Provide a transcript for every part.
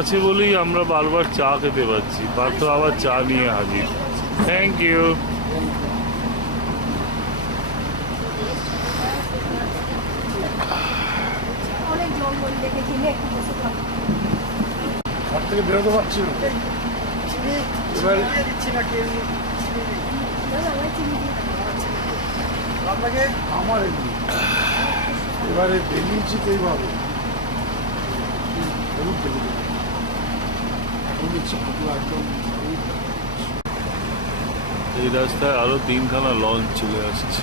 আছে বলেই আমরা বারবার চা খেতে পাচ্ছি। পার্থ আবার চা নিয়ে হাজির। Thank you. ঘর থেকে বেরোতে পারছি না, আমার এবারে বেরিয়েছি তো এইভাবে এখন দেখছি একদম। এই রাস্তায় আরো 3খানা লঞ্চ চলে আসছে।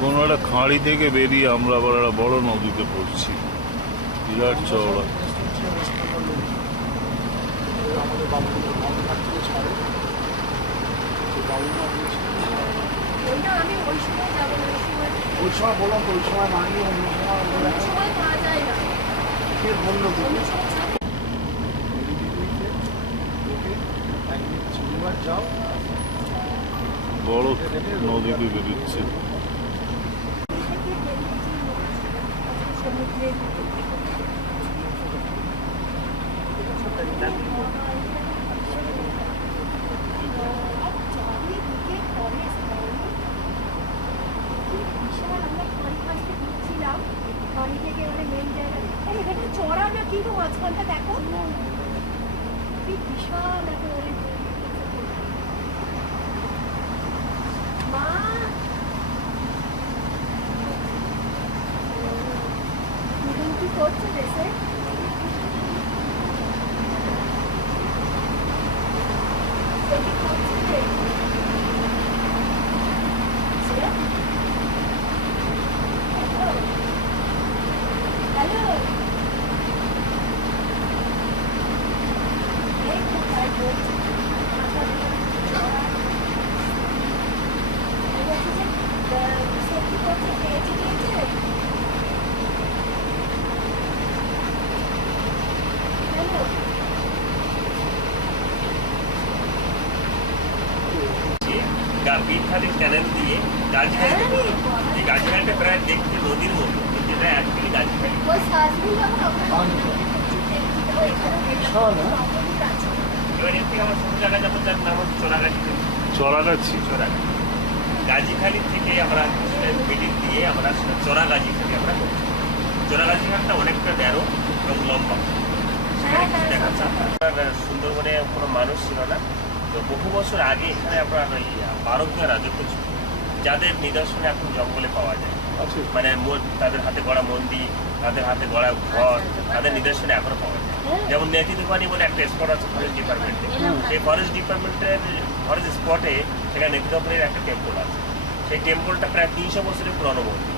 কোনো একটা খাঁড়ি থেকে বেরিয়ে আমরা আবার একটা বড় নদীতে পড়ছি, বিরাট চওড়া। ওই সময় বললাম তো, ওই সময় মানিয়ে অন্য সময় বললো যাও বড় নদীতে বেরোচ্ছে। চড়া না কিন্তু মাঝখানটা দেখো বিশাল মা কি করছে দেশে? বীরখালী চ্যানেল দিয়ে গাজীখালী, এই গাজীখালীটা প্রায় দেখতে নদীর মতো, যেটা অ্যাকচুয়ালি গাজীখালী। এবার এর থেকে আমার ছোট জায়গা যাবো, যার নাম হচ্ছে চোরাগাছি। গাজীখালী থেকে আমরা মিডিল দিয়ে আমরা চোরাগাছিখালী আমরা করছি। চোরাগাছিখালটা অনেকটা ন্যারো এবং লম্বা। দেখা যাচ্ছে সুন্দরবনে কোনো মানুষ ছিল না, তো বহু বছর আগে এখানে আপনার ওই বারকীয় রাজত্ব ছিল, যাদের নিদর্শনে এখন জঙ্গলে পাওয়া যায়। মানে তাদের হাতে গড়া মন্দির, তাদের হাতে গড়া ঘর, তাদের নিদর্শনে এখনো পাওয়া যায়। যেমন নেতি দোকানি বলে একটা স্পট আছে ফরেস্ট ডিপার্টমেন্টে, সেই ফরেস্ট ডিপার্টমেন্টের ফরেস্ট স্পটে সেখানে নেতি দোকানের একটা টেম্পল আছে। সেই টেম্পলটা প্রায় 300 বছরের পুরনো মন্দির।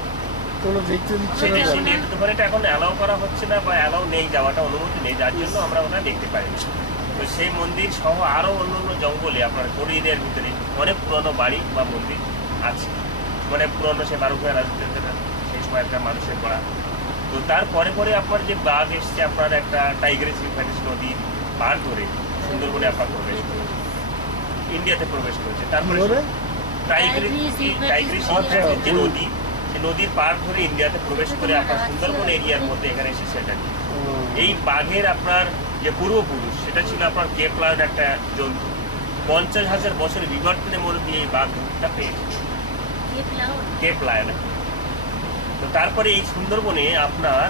সেই নেতি দোকানিটা এখন অ্যালাউ করা হচ্ছে না, বা অ্যালাউ নেই, যাওয়াটা অনুমতি নেই, যার জন্য আমরা ওটা দেখতে পাই না। তো সেই মন্দির সহ আরও অন্য জঙ্গলে আপনার কোরিয়ার ভিতরে অনেক পুরনো বাড়ি বা মন্দির আছে, মানে পুরনো সেই বারকীয় রাজত্বের সেই সময়কার মানুষের করা। তো তারপরে পরে আপনার যে বাঘ এসছে, আপনার একটা টাইগ্রিস ইউফ্রেটিস নদী পার ধরে সুন্দরবনে আপনার প্রবেশ করেছে, ইন্ডিয়াতে প্রবেশ করেছে। তারপরে টাইগ্রিস যে নদী, সেই নদীর পার ধরে ইন্ডিয়াতে প্রবেশ করে আপনার সুন্দরবন এরিয়ার মধ্যে এখানে এসে সেটা। এই বাঘের আপনার যে পূর্বপুরুষ, সেটা ছিল আপনার কেপ লায়ন একটা জন্তু। 50,000 বছরের বিবর্তনের মধ্যে দিয়ে এই বাঘটা পেয়েছে, কেপ লায়ন। তো তারপরে এই সুন্দরবনে আপনার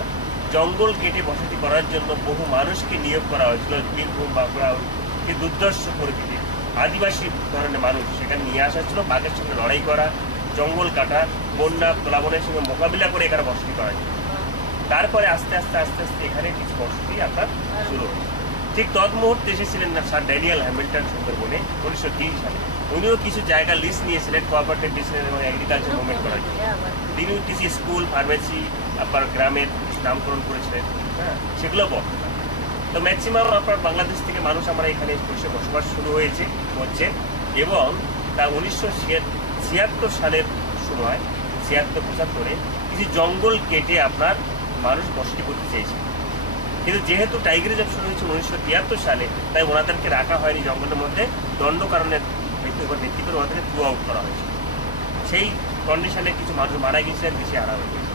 জঙ্গল কেটে বসতি করার জন্য বহু মানুষকে নিয়োগ করা হয়েছিল। বীরভূম, বাঁকুড়া, দুর্ধর্ষ প্রকৃতির আদিবাসী ধরনের মানুষ সেখানে নিয়ে আসা ছিল, বাঘের সঙ্গে লড়াই করা, জঙ্গল কাটা, বন্যা প্লাবনের সঙ্গে মোকাবিলা করে এখানে বসতি করা যায়। তারপরে আস্তে আস্তে এখানে কিছু বসতি আপনার শুরু হয়। ঠিক তৎমুহূর্তে এসেছিলেন না স্যার ড্যানিয়েল হ্যামিল্টন সুন্দরবনে 1903 সালে। উনিও কিছু জায়গা লিস্ট নিয়েছিলেন কোঅপারেটিভ ডিসিশন এবং এগ্রিকালচার মুভমেন্ট করার জন্য। তিনি কিছু স্কুল, ফার্মেসি আপনার গ্রামের নামকরণ করেছিলেন, হ্যাঁ, সেগুলো বড়। তো ম্যাক্সিমাম আপনার বাংলাদেশ থেকে মানুষ আমরা এখানে এসে বসবাস শুরু হচ্ছে এবং তা 1976 সালের সময় 76-75 কিছু জঙ্গল কেটে আপনার মানুষ বসতি করতে চেয়েছে। কিন্তু যেহেতু টাইগারিজম শুরু হয়েছিল 1973 সালে, তাই ওনাদেরকে রাখা হয়নি জঙ্গলের মধ্যে, দণ্ড কারণে ভিত্তি করে ওনাদেরকে থ্রু আউট করা হয়েছে। সেই কন্ডিশনে কিছু মানুষ মারা গেছিলেন, বেশি হারা হয়ে গেছে।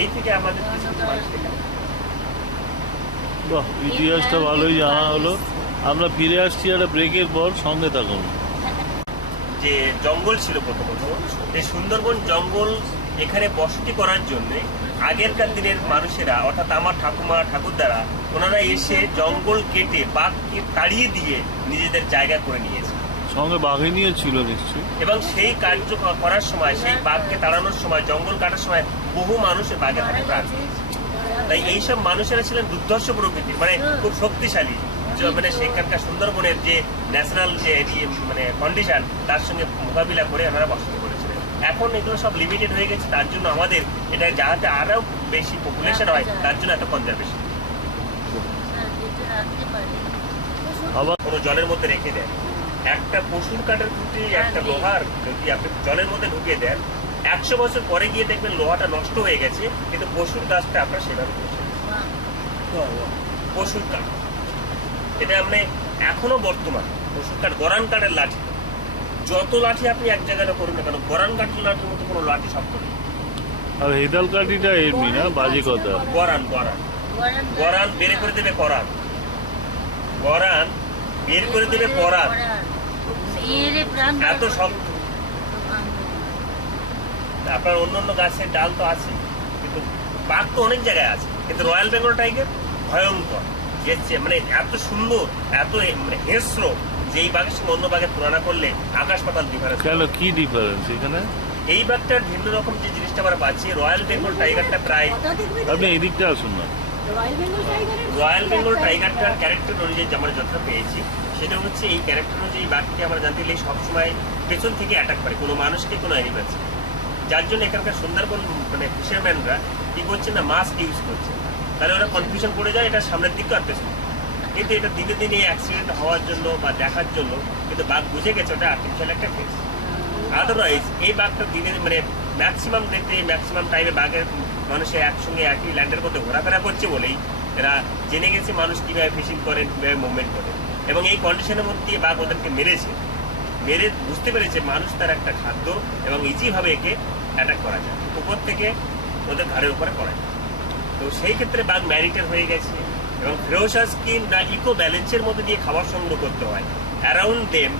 এই থেকে আমাদের কিছু কিছু মানুষ এখানে বাহ, ইতিহাসটা ভালোই জানা হলো। আমরা ফিরে আসছি একটা ব্রেকের পর, সঙ্গে থাকুন। যে জঙ্গল ছিল প্রথমত, এই সুন্দরবন জঙ্গল এখানে বসতি করার জন্য আগেরকার দিনের মানুষেরা, অর্থাৎ আমার ঠাকুমা ঠাকুরদারা, ওনারা এসে জঙ্গল কেটে বাঘকে তাড়িয়ে দিয়ে নিজেদের জায়গা করে নিয়েছে। সঙ্গে বাঘিনীও ছিল নিশ্চয়ই। এবং সেই কার্য করার সময়, সেই বাঘকে তাড়ানোর সময়, জঙ্গল কাটার সময় বহু মানুষের বাঘের হাতে প্রাণ দিয়েছে। তাই এইসব মানুষেরা ছিলেন দুর্ধর্ষ প্রকৃতি, মানে খুব শক্তিশালী, মানে সেখানকার সুন্দরবনের যে ন্যাচারাল যে মানে কন্ডিশন, তার সঙ্গে মোকাবিলা করে ওনারা বসতি করেছিলেন। এখন এগুলো সব লিমিটেড হয়ে গেছে, তার জন্য আমাদের এটা যাতে আরো বেশি পপুলেশন হয়, তার জন্য এত কনজারভেশন। আবার কোনো জলের মধ্যে রেখে দেন, একটা পশুর কাঠের খুঁটি, একটা লোহার যদি আপনি জলের মধ্যে ঢুকিয়ে দেন, 100 বছর পরে গিয়ে দেখবেন লোহাটা নষ্ট হয়ে গেছে, কিন্তু পশুর গাছটা আপনার সেভাবে বসে। পশুর কাঠ, এটা আপনি এখনো বর্তমান পশুর কাঠ, গরান কাঠের লাঠি, যত লাঠি আপনি এক জায়গায় করুন না কেন, গরান কাঠের লাঠির মতো কোনো লাঠি শক্ত নেই। আর হেদাল কাঠিটা এমনি না, বাজে কথা। গরান গরান গরান বের করে দেবে করান, গরান বের করে দেবে করান, এত শক্ত। আপনার অন্য অন্য গাছের ডাল তো আছে, কিন্তু বাঘ তো অনেক জায়গায় আছে, কিন্তু রয়্যাল বেঙ্গল টাইগার ভয়ঙ্কর, যে মানে এত সুন্দর, এত মানে হিংস্র, যে এই বাঘের সঙ্গে অন্য বাঘের তুলনা করলে আকাশ পাতাল ডিফারেন্স। কেন, কি ডিফারেন্স এখানে? এই বাঘটার ভিন্ন রকম যে জিনিসটা আমরা পাচ্ছি, রয়্যাল বেঙ্গল টাইগারটা প্রায়, আপনি এদিকটা আসুন না। রয়্যাল বেঙ্গল টাইগারটার ক্যারেক্টার অনুযায়ী আমরা যতটা পেয়েছি, সেটা হচ্ছে এই ক্যারেক্টার অনুযায়ী বাঘকে আমরা জানতে গেলে সবসময় পেছন থেকে অ্যাটাক করে, কোনো মানুষকে, কোনো অ্যানিমালস। যার জন্য এখানকার সুন্দরবন মানে ফিশারম্যানরা কি করছে না, মাস্ক ইউজ করছে, তাহলে ওরা কনফিউশন পড়ে যায় এটা সামনের দিকে আর পেছনে। কিন্তু এটা দিনে দিনে অ্যাক্সিডেন্ট হওয়ার জন্য বা দেখার জন্য কিন্তু বাঘ বুঝে গেছে ওটা আর্টিফিশিয়াল একটা ফেস। আদারওয়াইজ এই বাঘটা দিনে মানে ম্যাক্সিমাম দেখতে, ম্যাক্সিমাম টাইমে বাঘের মানুষে একসঙ্গে একই ল্যান্ডের মধ্যে ঘোরাফেরা করছে বলেই এরা জেনে গেছে মানুষ কীভাবে ফিশিং করেন, কীভাবে মুভমেন্ট করেন, এবং এই কন্ডিশনের মধ্যে বাঘ ওদেরকে মেরেছে, মেরে বুঝতে পেরেছে মানুষ তার একটা খাদ্য এবং ইজিভাবে একে অ্যাটাক করা যায়, উপর থেকে ওদের ঘাড়ের উপরে পড়ে। তো সেই ক্ষেত্রে বাঘ ম্যারিটার হয়ে গেছে, এবং ফেরোসাস কি না ইকো ব্যালেন্সের মধ্যে দিয়ে খাবার সংগ্রহ করতে হয়। অ্যারাউন্ড দেম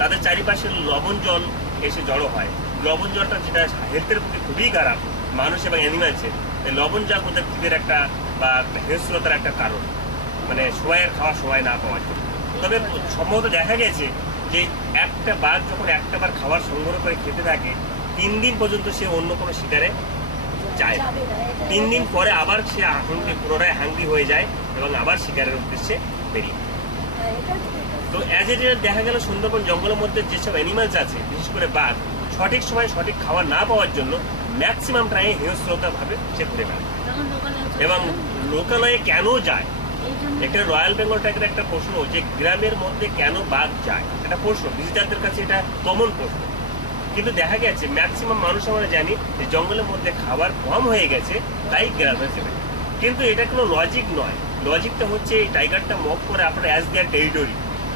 তাদের চারিপাশে লবণ জল এসে জড়ো হয়, লবণ জলটা যেটা হেলথের পক্ষে খুবই খারাপ মানুষ এবং অ্যানিমালসের, লবণ জল ওদের তীরের একটা বা হিংস্রতার একটা কারণ, মানে সময়ের খাওয়া সময় না পাওয়ার জন্য। তবে সম্ভবত দেখা গেছে যে একটা বাঘ যখন একটা বার খাবার সংগ্রহ করে খেতে থাকে, 3 দিন পর্যন্ত সে অন্য কোনো শিকারে যায় না। 3 দিন পরে আবার সে পুনরায় হাঙ্গি হয়ে যায় এবং আবার শিকারের উদ্দেশ্যে বেরিয়ে। তো অ্যাজ এ দেখা গেল সুন্দরবন জঙ্গলের মধ্যে যেসব অ্যানিমালস আছে, বিশেষ করে বাঘ, সঠিক সময়ে সঠিক খাবার না পাওয়ার জন্য ম্যাক্সিমাম টাইমে হিংস্রতাভাবে সে ঘুরে বেড়ায়। এবং লোকালয়ে কেন যায়, একটা রয়্যাল বেঙ্গল টাইগারের একটা প্রশ্ন যে গ্রামের মধ্যে কেন বাঘ যায়, একটা প্রশ্ন ভিজিটারদের কাছে, এটা কমন প্রশ্ন। কিন্তু দেখা গেছে ম্যাক্সিমাম মানুষ আমরা জানি যে জঙ্গলের মধ্যে খাবার কম হয়ে গেছে, তাই গ্রামে যাবে। কিন্তু এটা কোনো লজিক নয়। লজিকটা হচ্ছে এই টাইগারটা মুভ করে আপনার অ্যাজ দেয়ার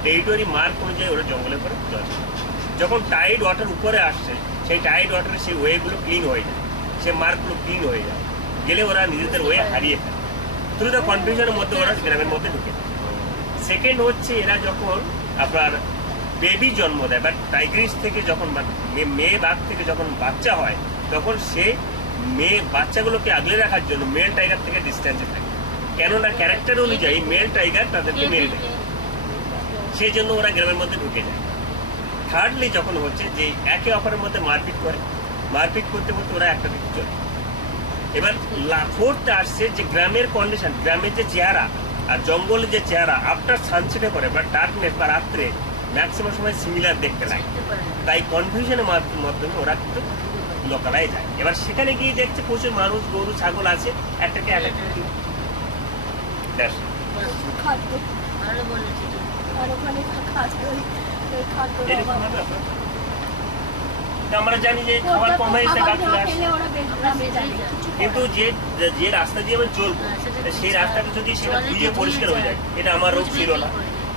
টেরিটরি মার্ক অনুযায়ী ওরা জঙ্গলে করে যাচ্ছে। যখন টাইড ওয়াটার উপরে আসছে, সেই টাইড ওয়াটারে সেই ওয়েগুলো ক্লিন হয়ে যায়, সেই মার্কগুলো ক্লিন হয়ে যায়, গেলে ওরা নিজেদের ওয়ে হারিয়ে ফেলে। থ্রু দ্য কনফিউশনের মধ্যে ওরা গ্রামের মধ্যে ঢুকে। সেকেন্ড হচ্ছে এরা যখন আপনার বেবি জন্ম দেয়, বা টাইগ্রিস থেকে যখন মেয়ে বাঘ থেকে যখন বাচ্চা হয়, তখন সে মেয়ে বাচ্চাগুলোকে আগলে রাখার জন্য মেল টাইগার থেকে ডিস্টেন্সে থাকে, কেননা ক্যারেক্টার অনুযায়ী মেল টাইগার তাদেরকে মেরে দেয়, সেই জন্য ওরা গ্রামের মধ্যে ঢুকে যায়। থার্ডলি যখন হচ্ছে যে একে অপরের মধ্যে মারপিট করে, মারপিট করতে করতে ওরা একটা দিকে চলে। এবার ফোর্থ আসছে যে গ্রামের কন্ডিশন, গ্রামের যে চেহারা আর জঙ্গলের যে চেহারা আফটার সানসেটে পরে বা ডার্কনেস বা রাত্রে ম্যাক্সিমাম সময় সিমিলার দেখতে লাগে, তাই কনফিউশনের মাধ্যমে ওরা কিন্তু লোকালয়ে যায়। এবার সেখানে গিয়ে দেখছে প্রচুর মানুষ, গরু, ছাগল আছে, একটাকে অ্যাটাক করে দিল। তো আমরা জানি যে খাবার কম হয়ে গেছে, গাছ চলে আসছে। খেলে ওরা বেশি যাবে। কিন্তু যে রাস্তা দিয়ে আমি চলবো সেই রাস্তাটা যদি সেটা ধুয়ে পরিষ্কার হয়ে যায়, এটা আমার রোগ ছিল না।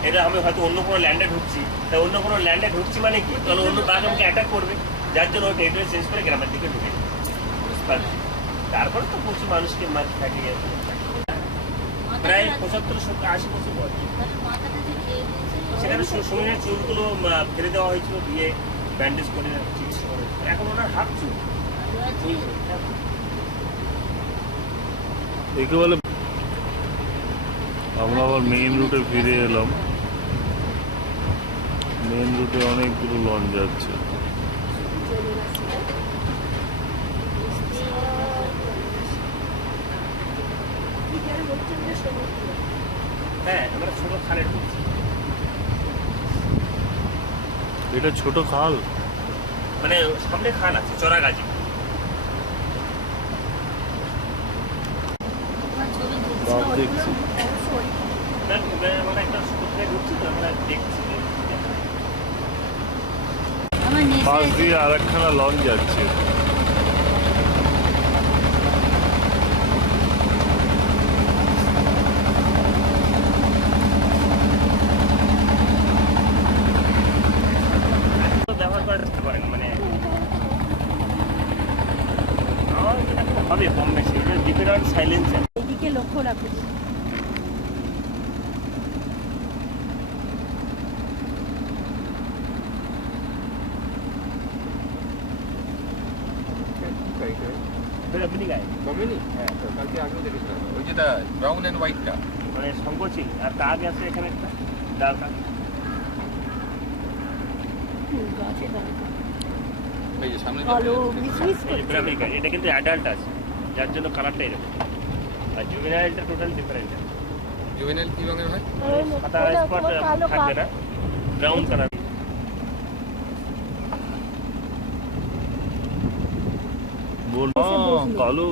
এটা আমি হয়তো অন্য কোনো ল্যান্ডে ঢুকছি, তাই অন্য কোনো ল্যান্ডে ঢুকছি মানে কি, তাহলে অন্য বাঘ আমাকে অ্যাটাক করবে, যার জন্য ওই টেরিটরি চেঞ্জ করে গ্রামের দিকে ঢুকে যায়। তারপরে তো প্রচুর মানুষকে মাছ থাকে, প্রায় 75-80 বছর বয়স। সেখানে শরীরের চুলগুলো ফেলে দেওয়া হয়েছিল, দিয়ে ব্যান্ডেজ করে চিকিৎসা করে। এখন ওনার হাত চুল একে বলে। আমরা আবার মেইন রুটে ফিরে এলাম। মেইন রুটে অনেকগুলো লঞ্চ যাচ্ছে। হ্যাঁ, আমরা ছোট খালে ঢুকছি। এটা ছোট খাল, মানে সামনে খাল আছে, চড়াগাজি। দেখছি আমরা একটা ছোট খালে ঢুকছি, তো আমরা দেখছি পাশ দিয়ে আর একখানা লঞ্চ যাচ্ছে। ব্যবহার করতে পারেন, মানে হবে কম বেশি, ডিপেন্ড অন সাইলেন্সার। এদিকে লক্ষ্য রাখুন। ব্রাউন এন্ড হোয়াইটটা মানে সংকোচিত, আর দাগ আছে এখানে একটা ডাল দাগ। এই যে সামনে ভালো মিসমিস এই যে ব্রাহ্মিকা, এটা কিন্তু অ্যাডাল্ট আছে, যার জন্য কালারটা এরকম। আর জুভেনাইলটা টোটাল ডিফারেন্ট। জুভেনাইল কি রঙের হয়? সাদা স্পট থাকবে না, ব্রাউন কালার। বল কালো,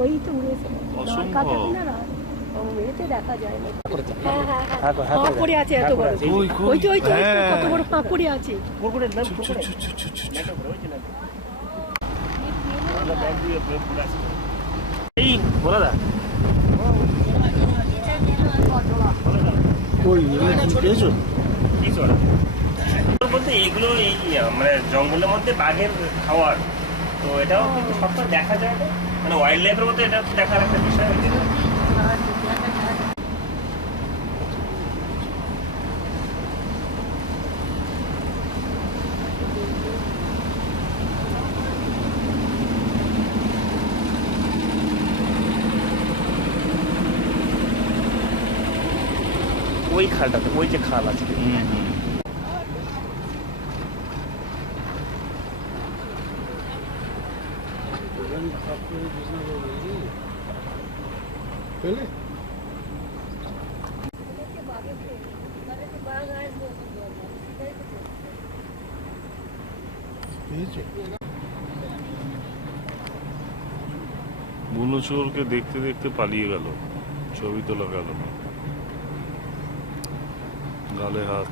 ওই তো উড়েছে। অসম্ভব। মেরেতে দেখা যায় না। হ্যাঁ হ্যাঁ হ্যাঁ, হাঁকো, হাঁকো, হাঁ পড়ে আছে এত বড়। হাঁকো, কই, কই? ওই তো ওই তো ওই তো, হ্যাঁ। কত বড় হাঁ পড়ে আছে। পুরপুরের নাম চুপ, চুপ, চুপ, চুপ, চুপ, চুপ। এই বলা দা বলতে এগুলো এই মানে জঙ্গলের মধ্যে বাঘের খাওয়ার, তো এটাও কিন্তু সবসময় দেখা যায় না, মানে ওয়াইল্ড লাইফের মধ্যে এটা দেখার একটা বিষয় হচ্ছে। ওই খালটাতে, ওই যে খাল আছে, বুনো চোরকে দেখতে দেখতে পালিয়ে গেল, ছবি তোলা গেল না, গালে হাত।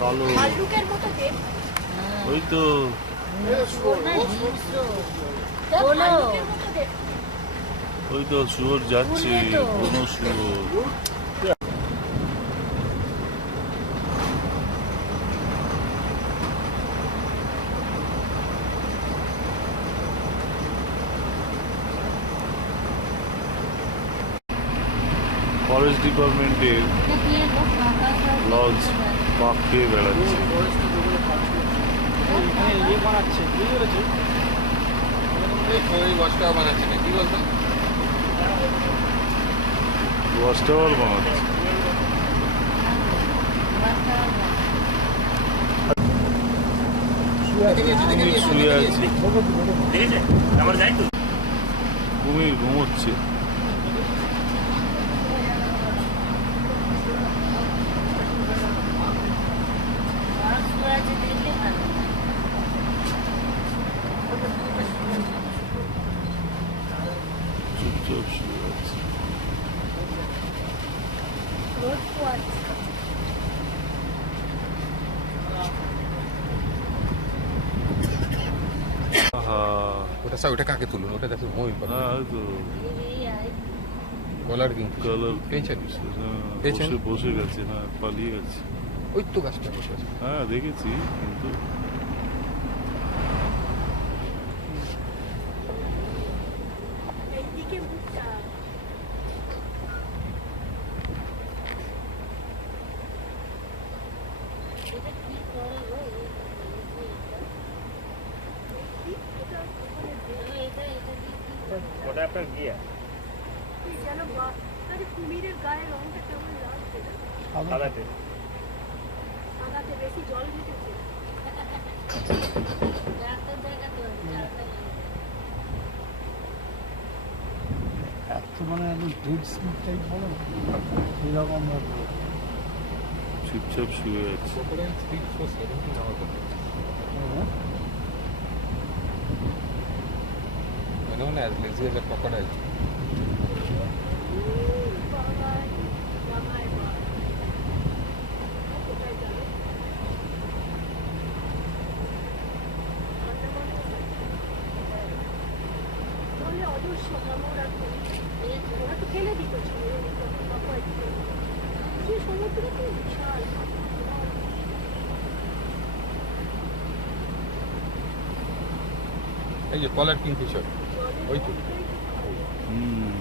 কালো, ভাল্লুকের মতো দেখতে। ওই তো ভাল্লুকের মতো দেখতে। ওই তো শুয়োর যাচ্ছে, বুনো শুয়োর। ফরেস্ট ডিপার্টমেন্টের লঞ্চ পাক খেয়ে বেড়াচ্ছে। ওই বসটা বানাচ্ছে না, কি বলতো? ওয়াচ টাওয়ার বানাচ্ছে। কুমির শুয়ে আছে, দেখেছে আমার যাই তো। কুমির ঘুমোচ্ছে। চুপচাপ শুয়ে আছে। রোদ পোয়াচ্ছে। আহা, ওটা কাকে তুলুন? ওটা দেখো ময়ূর পাখি। হ্যাঁ ওই তো এই আয়। কলার কিং কালার পেয়েছেন? হ্যাঁ, পেয়েছেন? বসে গেছে, হ্যাঁ পালিয়ে গেছে। ওই তো গাছটা বসে আছে। হ্যাঁ দেখেছি, কিন্তু এইদিকে মুখটা। এটা কি করে গো? এটা এটা ওটা আপনার গিয়া কি যেন আরে কুমিরের গায়ে রংটা কেমন লাগছে না? আলাদা আগাতে বেশি জল ঢুকেছে। এত মানে একদম ডেড স্লিপ টাইপ বলে না, এরকম ভাবে। চুপচাপ শুয়ে আছে। Crocodile speak for 17 hours. হ্যাঁ। Known as lazy as a crocodile. ওরা তো ফেলে দিত সমুদ্র তো বিশাল। এই যে কলার কিং ফিশার, ওই তো। হুম,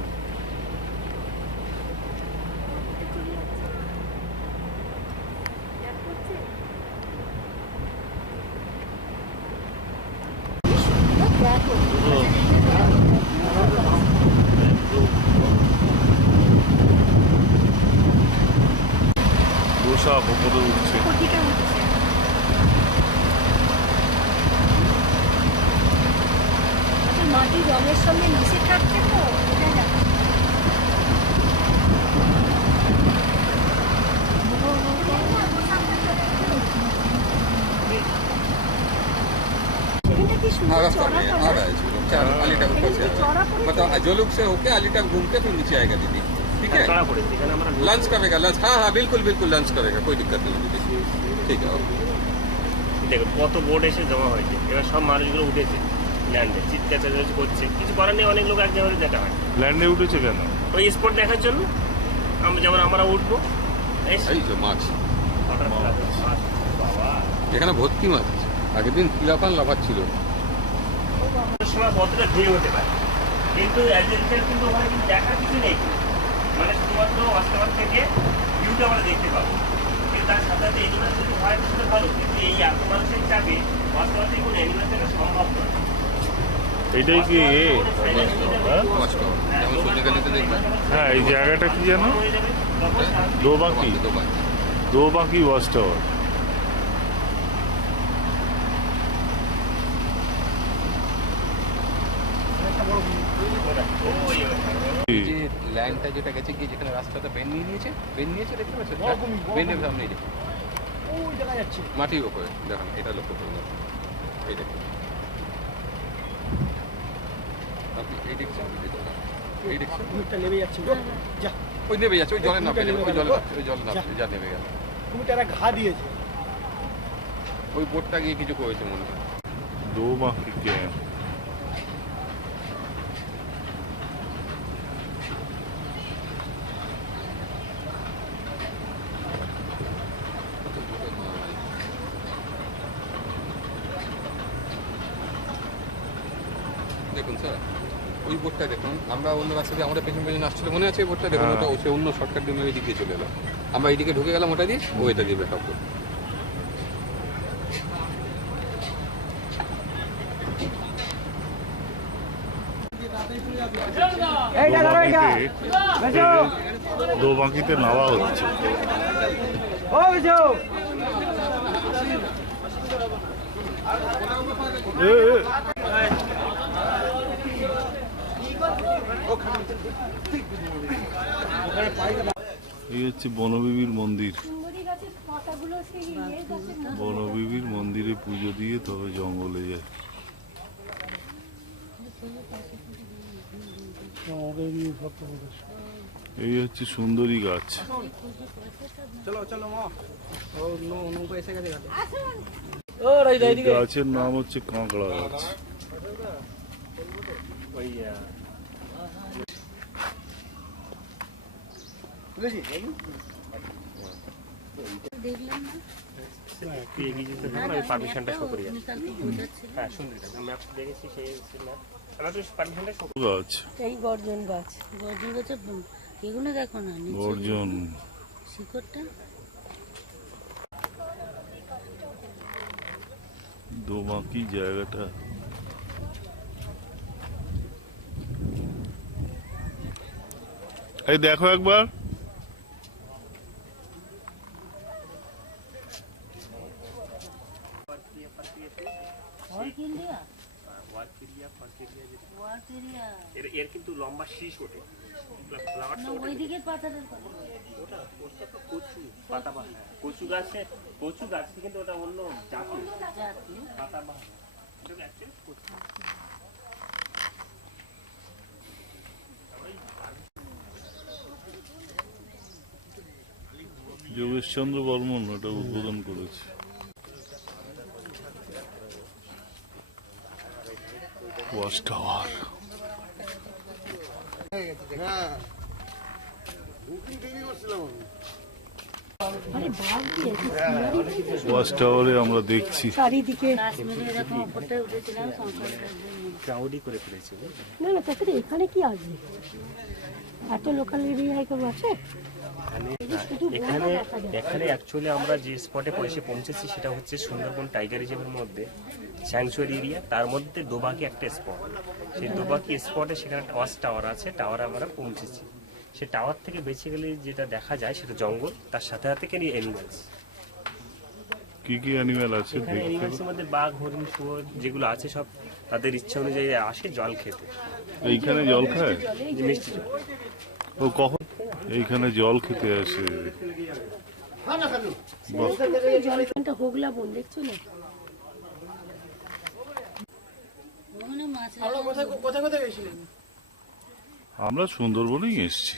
বসা উপরে উঠছে। মাটি রঙের সঙ্গে মিশে থাকছে তো এটা না। এখানটা কি সুন্দর रास्ता চড়া में आ পড়া। रहा है इसको। चल अलीटक ऊपर से आता है। मतलब अजोलुक से होके अलीटक घूम के फिर नीचे आएगा दीदी, ठीक है? চড়া পড়েছে এখানে আমরা लंच करेगा, लंच। हाँ हाँ बिल्कुल बिल्कुल लंच करेगा, कोई दिक्कत नहीं दीदी। ठीक है ओके। দেখুন কত বোট এসে জমা হয়েছে, এবার সব মানুষগুলো উঠেছে ল্যান্ডে, চিৎকার চেঁচামেচি করছে, কিছু করার নেই, অনেক লোক এক জায়গায় দেখা হয় ল্যান্ডে উঠেছে কেন? ওই স্পট দেখার জন্য। আমরা যেমন আমরা উঠবো এই এই যে মাছ, হঠাৎ বাবা এখানে ভর্তি মাছ। আগের দিন তিলাপান লাফাচ্ছিল। অনেক সময় কতটা ভিড় হতে পারে, কিন্তু অ্যাডভেঞ্চার কিন্তু ওখানে কিন্তু দেখার কিছু নেই, মানে শুধুমাত্র অস্ট্রেলিয়া থেকে ভিউটা আমরা দেখতে পাবো। কিন্তু তার সাথে সাথে এই জন্য যদি হয় সেটা ভালো, কিন্তু এই এত মানুষের চাপে অস্ট্রেলিয়া থেকে কোনো অ্যানিমেল দেখা সম্ভব নয়। এটাই কি এ? হ্যাঁ? ওয়াচ পাওয়ার যেমন সন্ধ্যেকালীতে দেখবেন। হ্যাঁ, এই জায়গাটা কি জানো? হয়ে যাবে, তখন আর দোবাকি, দোবাকি। দোবাকি ওয়াচ টাওয়ার। ওই এই যে ল্যান্ডটা যেটা গেছে গিয়ে যেখানে রাস্তাটা বেন নিয়েছে দেখতে পাচ্ছেন? বরগুমি, বেনের সামনেই দেখুন, ওই দেখা যাচ্ছে। মাটির উপরে দেখুন, এটা লক্ষ্য করুন। এই দেখুন, আপনি এই দেখছেন, এই দেখছেন, কুমিরটা নেমে যাচ্ছে। যা, ওই নেমে যাচ্ছে, ওই জলে নামবে, ওই জলে নামবে, ওই জলে নামবে, যা নেমে গেল। কুমিরটা একটা ঘা দিয়েছে। ওই বোটটা গিয়ে কিছু করেছে মনে হয়। দোবাকি ক্যাম্প। দেখুন স্যার, ওই বোটটা দেখুন, আমরা অন্য রাস্তা দিয়ে আমাদের পেছন পেছন আসছিল, মনে আছে ওই বোটটা? দেখুন হ্যাঁ। ওটা সে অন্য শর্টকাট দিয়ে ওই দিক দিয়ে চলে এলাম, আমরা এইদিকে ঢুকে গেলাম ওটা দিয়ে, ও এটা দিয়ে ব্যাকআপ করবো। দোবাকিতে নাওয়া হচ্ছে। এ, এ। এই হচ্ছে বনবিবির মন্দির। সুন্দরী গাছের পাতাগুলো সেই ইয়ে গাছের মতো। বনবিবির মন্দিরে পুজো দিয়ে তবে জঙ্গলে যায়। আমাদের নিয়ে সব এই হচ্ছে সুন্দরী গাছ। চলো চলো মা, ও নৌকো এসে গেছে ঘাটে। এই গাছের নাম হচ্ছে কাঁকড়া গাছ। ওই বুঝেছি? দেখলাম না একটু এগিয়ে যেতে থাকুন, আমি পারমিশনটা শো করি। হ্যাঁ সুন্দর ম্যাপ দেখেছি, সেই ম্যাপ আমরা তো পারমিশনটা শো করি। গাছ এই গর্জন গাছ, গর্জন গাছের এগুলো দেখো না নিচে গর্জন। শিকড়টা। দোমাকি জায়গাটা। এই দেখো একবার, এর কিন্তু লম্বা শীষ ওঠে, ওইদিকে পাতাটা কচু গাছে, কচু গাছ কিন্তু ওটা অন্য জাতি পাতা বাহার। যোগেশচন্দ্র বর্মন এটা উদ্বোধন করেছে। Watch tower. হ্যাঁ বুকিং দেরি করছিলাম আমি। ওয়াচ টাওয়ারে আমরা দেখছি চারিদিকে কাশ্মীরে এরকম উপরটা উঠেছিলাম সংসারটার জন্য। ক্রাউডই করে ফেলেছে। না না তাছাড়া এখানে কি আসবে, এত লোকাল এরিয়ায় কেউ আছে? এখানে এখানে অ্যাকচুয়ালি আমরা যে স্পটে এসে পৌঁছেছি সেটা হচ্ছে সুন্দরবন টাইগার রিজার্ভের মধ্যে স্যাংচুয়ারি এরিয়া, তার মধ্যে দোবাকি একটা স্পট। সেই দোবাকি স্পটে সেখানে ওয়াচ টাওয়ার আছে, টাওয়ারে আমরা পৌঁছেছি। সে টাওয়ার থেকে বেঁচে গেলে যেটা দেখা যায় সেটা জঙ্গল, তার সাথে সাথে কিন্তু অ্যানিমালস। কি কি অ্যানিমেল আছে এখানে দেখতে। অ্যানিমালসের মধ্যে বাঘ, হরিণ, শুয়োর যেগুলো আছে সব তাদের ইচ্ছা অনুযায়ী আসে জল খেতে। এইখানে জল খায়? মিষ্টি জল। ও কখন এইখানে জল খেতে আসে? বাহ, জলটা হোগলা বন দেখছো না? কোথায় কোথায় গেছিলেন? আমরা সুন্দরবনেই এসেছি।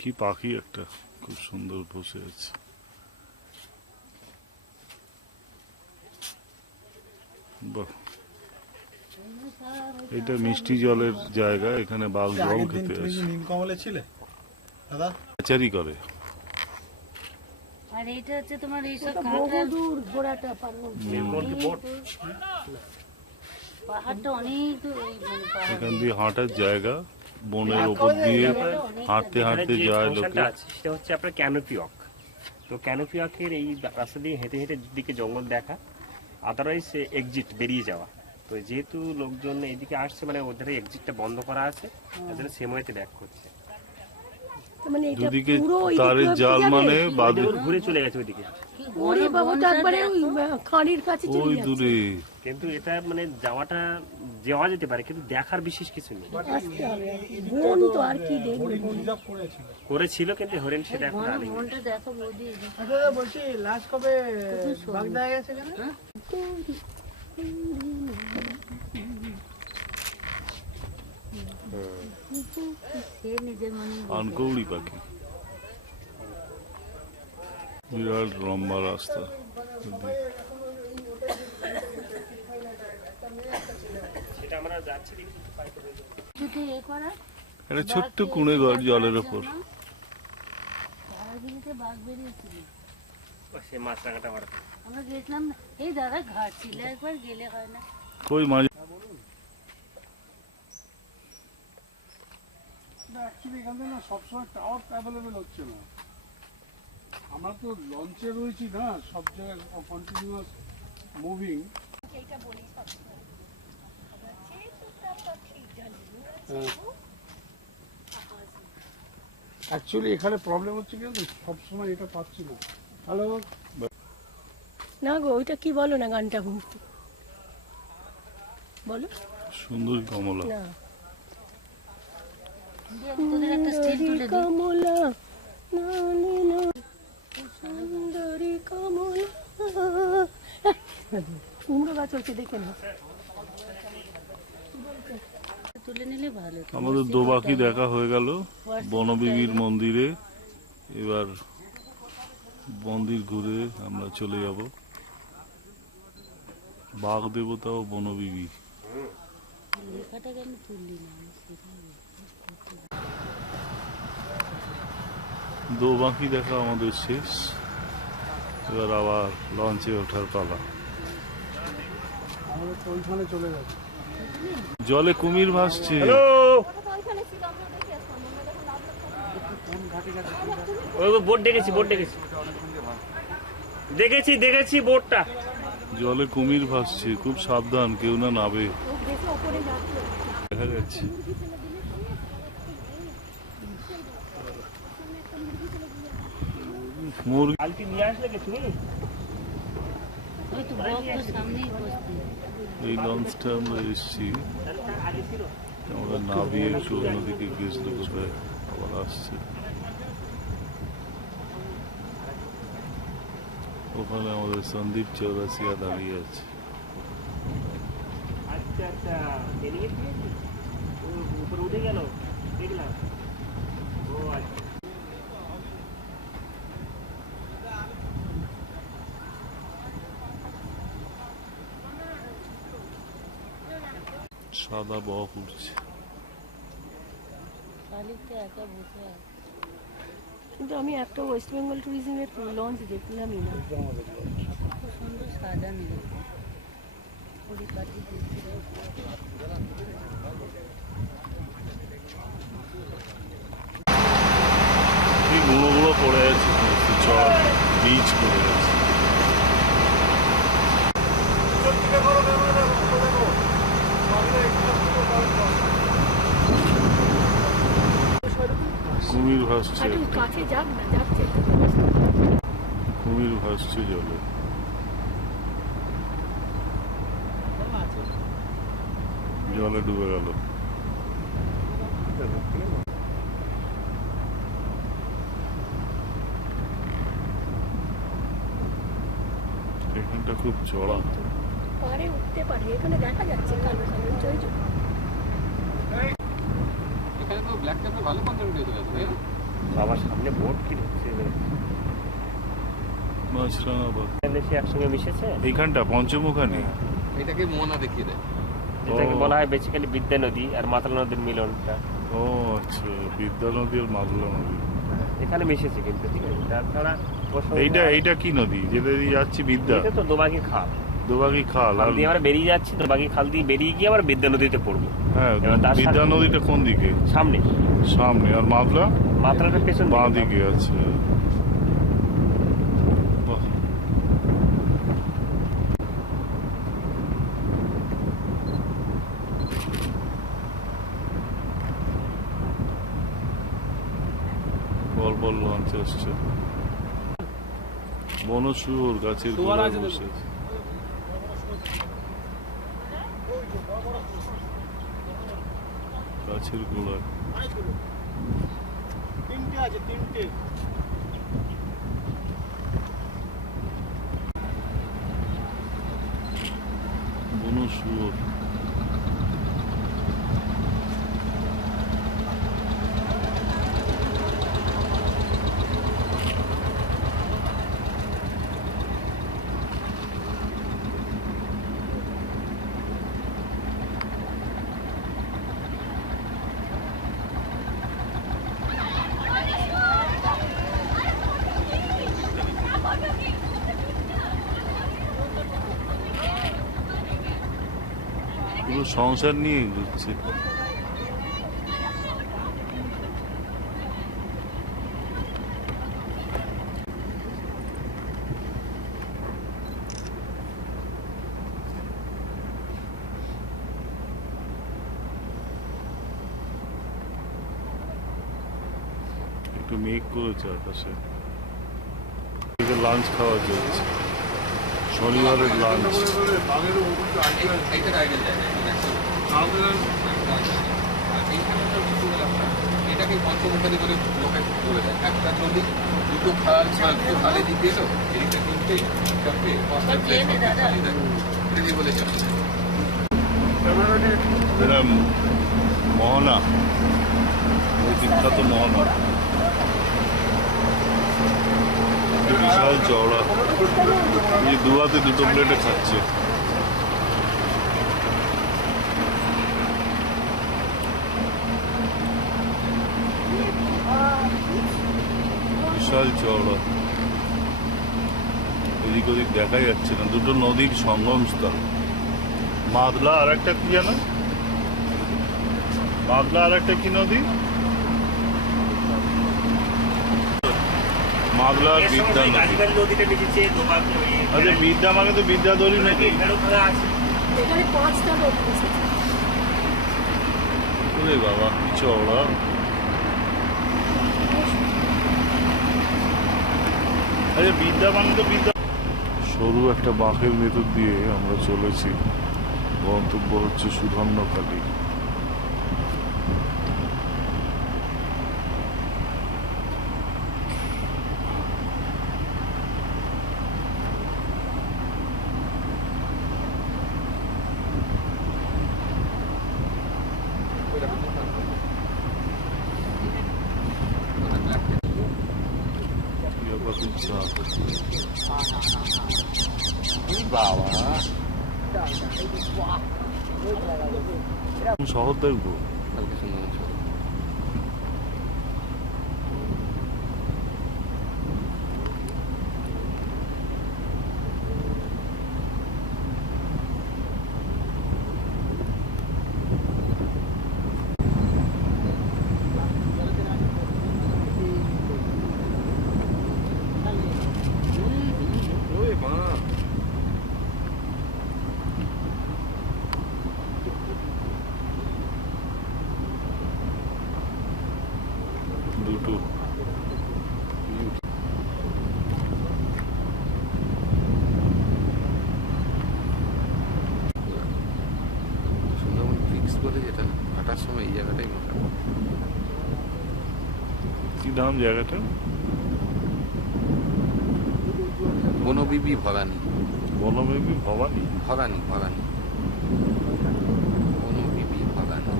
কি পাখি একটা খুব সুন্দর বসে আছে। বাহ, এটা মিষ্টি জলের জায়গা, এখানে বাঘ জল খেতে আসে, নীলকমলে ছিলে দাদা? পাচারি করে। আর এইটা হচ্ছে তোমার এইসব বহুদূর ঘোড়াটা নীলকণ্ঠী বোট। পাহাড়টা অনেক দূর, এই মানে পাহাড়। এখান দিয়ে হাঁটার জায়গা, বনের ওপর দিয়ে হাঁটতে এখানে হাঁটতে যে যায় লোকে। ফাংশনটা আছে সেটা হচ্ছে আপনার ক্যানোপি ওয়াক। তো ক্যানোপি ওয়াকের এই রাস্তা দিয়ে হেঁটে হেঁটে দিকে জঙ্গল দেখা, আদারওয়াইজ এক্সিট বেরিয়ে যাওয়া। তো যেহেতু লোকজন এইদিকে আসছে মানে ওদের এক্সিটটা বন্ধ করা আছে, তার জন্য সেময়েতে ব্যাক করছে। মানে এটা দুদিকে পুরো ওই তারের দিকে জাল যাবে? মানে বাদে ঘুরে চলে গেছে ওইদিকে। ওরে বাবা, তো একবারে ওই খাঁড়ির কাছে চলে ওই যাচ্ছে। দূরে। কিন্তু এটা মানে যাওয়াটা যাওয়া যেতে পারে, কিন্তু দেখার বিশেষ কিছু নেই। আসতে হবে আর কি। বন তো আর কি দেখবে, বন। করেছিল কিন্তু হরিণ সেটা এখন আর নেই। বনটা দেখো বৌদি। আচ্ছা বলছি লাস্ট কবে বাঘ দেখা গেছে এখানে? সে নিজের মনে আনকৌড়ি পাখি। বিরাট লম্বা রাস্তা। সেটা আমরা যাচ্ছি দেখি পাইতে রয়ে যাবে। যদি এ করা একটা ছোট্ট কুঁড়ে ঘর জলের ওপর। সারাদিকে বাঘ বেরিয়েছিল। ও, সে মাছরাঙাটা আমার আমরা গেছিলাম না, এই দাদা ঘাট ছিল, একবার গেলে হয় না? কই মাঝে অ্যাকচুয়ালি এখান থেকে না সবসময় টাওয়ার অ্যাভেলেবেল হচ্ছে না। আমরা তো লঞ্চে রয়েছি না, সব জায়গায় কন্টিনিউয়াস মুভিং। অ্যাকচুয়ালি এখানে প্রবলেম হচ্ছে কিন্তু সবসময় এটা পাচ্ছি না। হ্যালো, না গো, ওইটা কি বলো না গানটা, বলো সুন্দরী কমলা। না। তোদের একটা স্টিল তুলে দিই। কমলা, সুন্দরী কমলা। কুমড়ো গাছ হচ্ছে, দেখে না। তুলে নিলে ভালো হতো। আমাদের দোবাকি দেখা হয়ে গেল বনবিবির মন্দিরে। এবার মন্দির ঘুরে আমরা চলে যাব বাঘ দেবতা ও বনবিবি। লেখাটা কেন তুললি না? আমি সেটাই দোবাকি দেখা আমাদের শেষ। এবার আবার লঞ্চে ওঠার পালা। আমাদের তো ওইখানে চলে গেছে। জলে কুমির ভাসছে। বোট দেখেছি দেখেছি বোটটা। জলে কুমির ভাসছে, খুব সাবধান, কেউ না নাবে। দেখা যাচ্ছে মুরগি। আলটি নিয়ে আসলে কি তুমি? ওই তো বকটা সামনেই বসতে। এই লঞ্চটা আমরা এসছি, আমরা নাবিয়ে একটু অন্যদিকে গেছিল, কোথায় আবার আসছে। ওখানে আমাদের সন্দীপ চৌরাসিয়া দাঁড়িয়ে আছে। আচ্ছা বেরিয়ে গিয়েছি, উপরে উঠে গেল, দেখলাম। ও আচ্ছা, সাদা বক উঠছে। শালিক তো একা বসে আছে। কিন্তু আমি একটা ওয়েস্ট বেঙ্গল ট্যুরিজমের লঞ্চ দেখলামই না। খুব সুন্দর সাজানো পরিপাটি দিচ্ছে। এই গুঁড়োগুলো পড়ে আছে, চর বীজ পড়ে আছে। কুমির ভাসছে, একটু কাছে যাক না, যাচ্ছে। কুমির ভাসছে জলে। জলে ডুবে গেল। এখানটা খুব চড়া। পারে উঠতে পারি, এখানে দেখা যাচ্ছে কালো কালো ওই যে। এখানে তো ব্ল্যাক ক্যাপে ভালো কন্টেন্ট দিয়ে চলে আসবে। বাবার সামনে বোট কি হচ্ছে? মাছরাঙা বাঘ দেশে একসঙ্গে মিশেছে। এইখানটা পঞ্চমুখানি। এটাকে মোহনা দেখিয়ে দেয়। যেটাকে বলা হয় বেসিক্যালি বিদ্যা নদী আর মাতাল নদীর মিলনটা ও আচ্ছা, বিদ্যা নদী আর মাদলা নদী এখানে মিশেছে। কিন্তু ঠিক আছে, তাছাড়া এইটা কি নদী যেটা দিয়ে যাচ্ছি? বিদ্যা, এটা তো দোবাকি খাল। দোবাকি খাল। খাল আর দিয়ে আমরা বেরিয়ে যাচ্ছি, দোবাকি খাল দিয়ে বেরিয়ে গিয়ে আবার বিদ্যা নদীতে পড়বো। হ্যাঁ, এবার তার বিদ্যা সাথে- নদীটা কোন দিকে? সামনে সামনে। আর মাদলা মাতালের পেছন বাঁ দিকে আছে। বাহ, বল বল লঞ্চ আসছে। বনশুয়োর গাছের গোড়ায় বসে আছে। গাছের গোড়ায় বনশুয়োর। পুরো সংসার নিয়ে ঘুরছে। একটু মেঘ করেছে আকাশে। লাঞ্চ খাওয়া চলছে, শনিবারের লাঞ্চ। এইটার আগে যায় না, এটাকে পঞ্চমুখানি করে লোকে বলে দেয়। একটা নদী, দুটো খাল, দুটো খালে দিতে এলো, এদিকটা কিনতে চাপে পাঁচটা প্লেট খালি দেয়। এটা দিয়ে বলে চাপে। এরা মোহনা, ওই বিখ্যাত মোহনা বিশাল চওড়া। এই দু হাতে দুটো প্লেটে খাচ্ছে। বিশাল চওড়া, এদিক ওদিক দেখা যাচ্ছে না। দুটো নদীর সঙ্গম স্থল। মাদলা আর একটা কি জানো, মাদলা আর একটা কি নদী, মাদলা আর বিদ্যা নদী। গাজীখালী নদীটা দেখেছে তোমার আচ্ছা, বিদ্যা মানে তো বিদ্যাধরী নদী। এখানেও ধরা আছে। এখানে 5টা নদী এসেছে। ওরে বাবা, কি চওড়া। আরে বিদ্যা মানে তো বিদ্যা। সরু একটা বাঁকের ভেতর দিয়ে আমরা চলেছি। গন্তব্য হচ্ছে সুধন্যখালী। শহর দেখবো। কালকে সুন্দরবন শহর। দুটো সুন্দরবন ফিক্স বলে যেটা হাঁটার সময় এই জায়গাটাই মোটা। কি নাম জায়গাটা? বনবিবি ভবানী। বনবিবি ভবানী। ভবানী ভবানী বনবিবি ভবানী।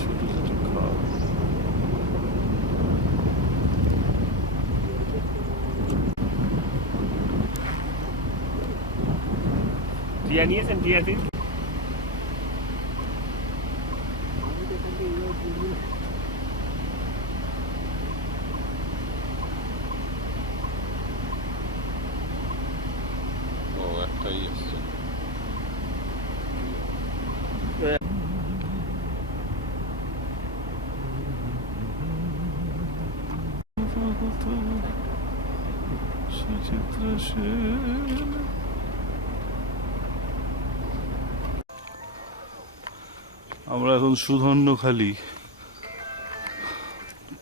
ছোট ছোট খাল। টিয়া নিয়েছেন? টিয়া দিন। ও একটাই আসছে। সুচিত্র সেন। আমরা এখন সুধন্যখালী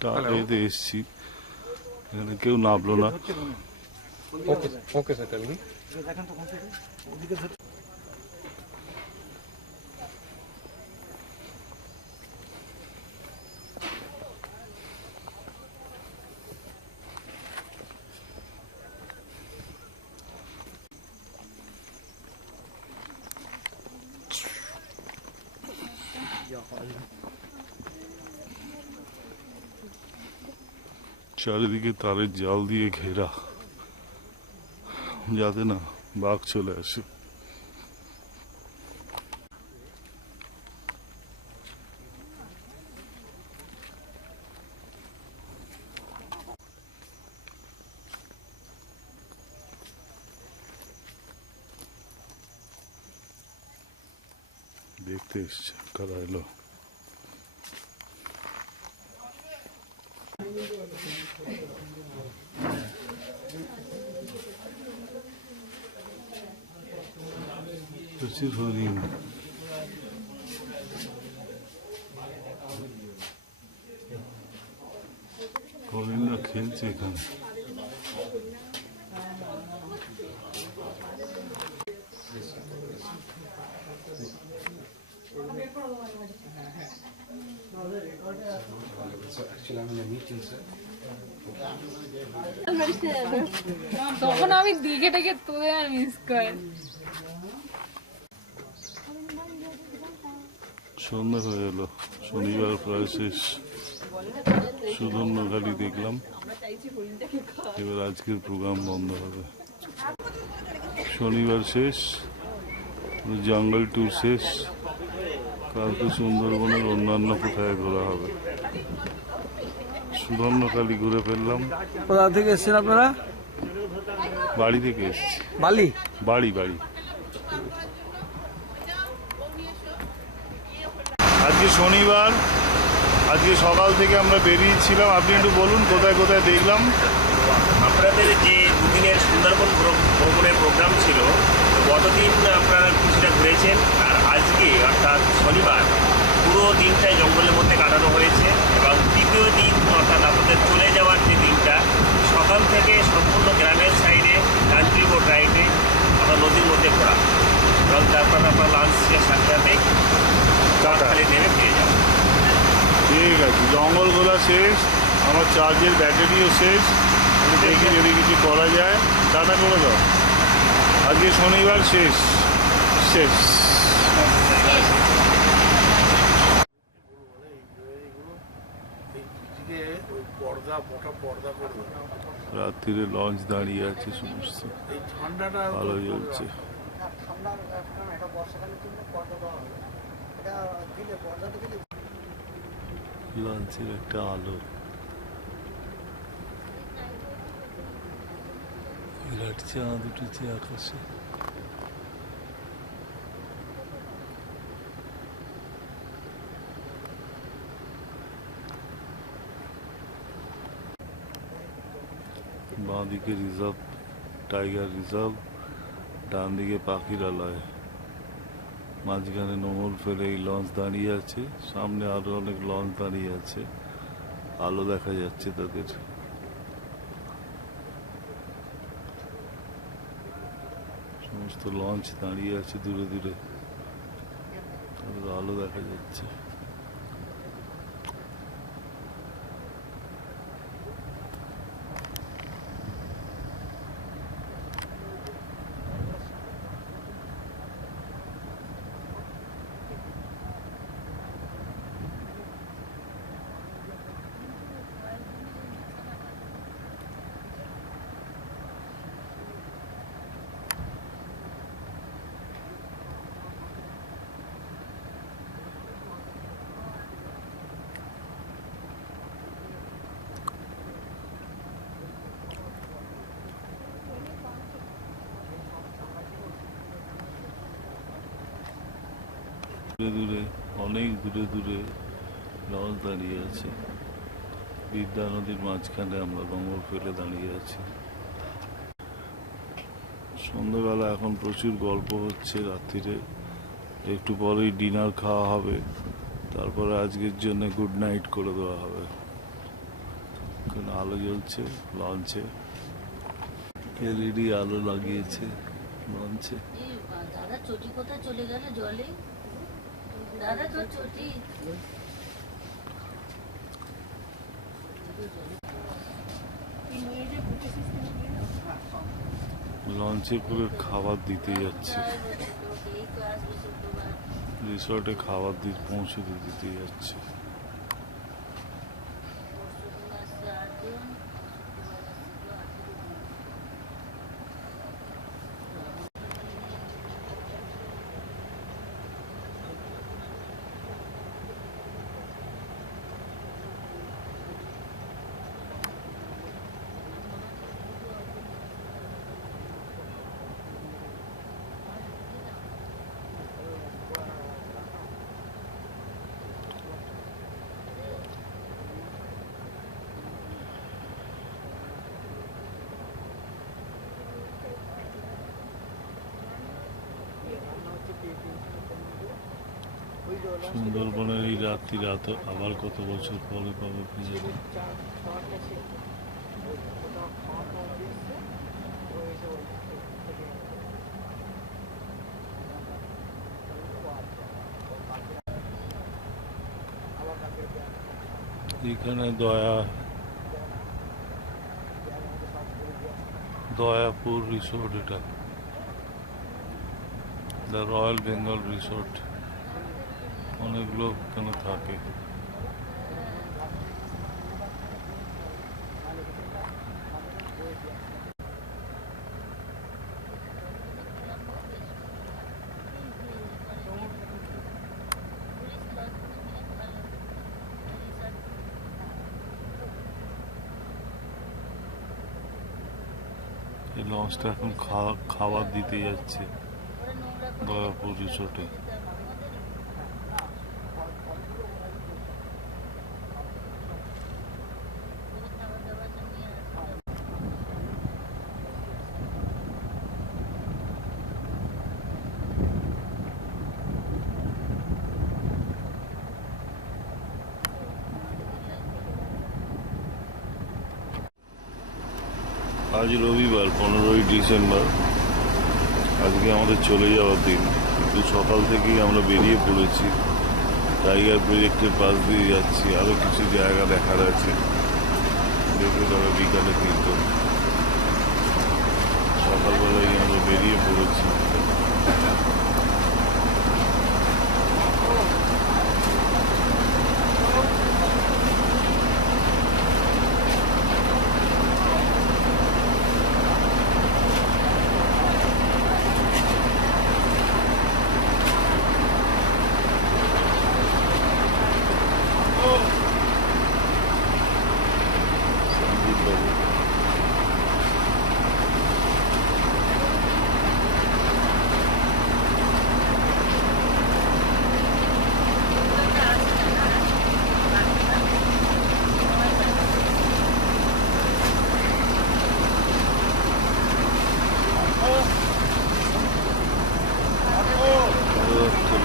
টাকাতে এসছি। এখানে কেউ নামলো না। ওকে ওকে স্যার টেল মি। চারিদিকে তারের জাল দিয়ে ঘেরা, যাতে না বাঘ চলে আসে। দেখতে এসছে কারা এলো। প্রচুর হরিণ। হরিণরা খেলছে এখানে। Actually, I'm in a meeting, sir. তখন আমি দিকে থেকে তোদের আর মিস করে সন্ধ্যা হয়ে গেল, শনিবার প্রায় শেষ। সুধন্যখালি দেখলাম, এবার আজকের প্রোগ্রাম বন্ধ হবে। শনিবার শেষ, জঙ্গল ট্যুর শেষ, কালকে সুন্দরবনের অন্যান্য কোথায় ঘোরা হবে। সুধন্যখালি ঘুরে ফেললাম। কোথা থেকে এসেছেন আপনারা? বাড়ি থেকে এসেছি। বালি? বাড়ি। আজকে শনিবার, আজকে সকাল থেকে আমরা বেরিয়েছিলাম। আপনি একটু বলুন কোথায় কোথায় দেখলাম। আপনাদের যে দুদিনের সুন্দরবন ভ্রমণের প্রোগ্রাম ছিল, গতদিন আপনারা কিছুটা ঘুরেছেন, আর আজকে অর্থাৎ শনিবার পুরো দিনটাই জঙ্গলের মধ্যে কাটানো হয়েছে। এবং তৃতীয় দিন অর্থাৎ আপনাদের চলে যাওয়ার যে দিনটা, সকাল থেকে সম্পূর্ণ গ্রামের সাইডে কান্ট্রি বোট রাইডে আমরা নদীর মধ্যে ঘোরা, এবং তারপর আপনার লাঞ্চের সাথে সাথে খালি নেমে ফিরে যাবো। ঠিক আছে, জঙ্গল ঘোরা শেষ, আমার চার্জের ব্যাটারিও শেষ। দেখি যদি কিছু করা যায়। টাটা করে দাও। আজকে শনিবার শেষ। রাত্রিরে লঞ্চ দাঁড়িয়ে আছে, সমস্ত ভালো চলছে। লঞ্চের একটা আলো, বিরাট চাঁদ উঠেছে আকাশে। বাঁদিকে রিজার্ভ, টাইগার রিজার্ভ, ডান দিকে পাখিরালয়, মাঝখানে নোঙর ফেলে এই লঞ্চ দাঁড়িয়ে আছে। সামনে আরো অনেক লঞ্চ দাঁড়িয়ে আছে, আলো দেখা যাচ্ছে তাদের। সমস্ত লঞ্চ দাঁড়িয়ে আছে দূরে দূরে, তাদের আলো দেখা যাচ্ছে। দূরে দূরে, অনেক দূরে দূরে লঞ্চ দাঁড়িয়ে আছে। বিদ্যা নদীর মাঝখানে আমরা নোঙর ফেলে দাঁড়িয়ে আছি। সন্ধ্যাবেলা এখন প্রচুর গল্প হচ্ছে। রাত্রিরে একটু পরেই ডিনার খাওয়া হবে, তারপরে আজকের জন্য গুড নাইট করে দেওয়া হবে। কারণ আলো জ্বলছে লঞ্চে, এলইডি আলো লাগিয়েছে লঞ্চে। দাদা চটি কোথায় চলে গেল জলে? দাদা তো চটি লঞ্চে করে খাবার দিতে যাচ্ছে, রিসর্টে খাবার পৌঁছে দিতে যাচ্ছে। সুন্দরবনের এই রাত্রি রাত আবার কত বছর পরে পাবো ফিরে। এখানে দয়া দয়াপুর রিসোর্ট, এটা দ্য রয়্যাল বেঙ্গল রিসোর্ট। অনেক লোক এখানে থাকে। এই লঞ্চটা এখন খাবার দিতে যাচ্ছে দয়াপুর রিসোর্টে। আজ রবিবার 15ই ডিসেম্বর। আজকে আমাদের চলে যাওয়ার দিন, কিন্তু সকাল থেকেই আমরা বেরিয়ে পড়েছি। টাইগার প্রজেক্টের পাশ দিয়ে যাচ্ছি, আরও কিছু জায়গা দেখার আছে, দেখে তবে বিকালে কিন্তু সকালবেলায় আমরা বেরিয়ে পড়েছি।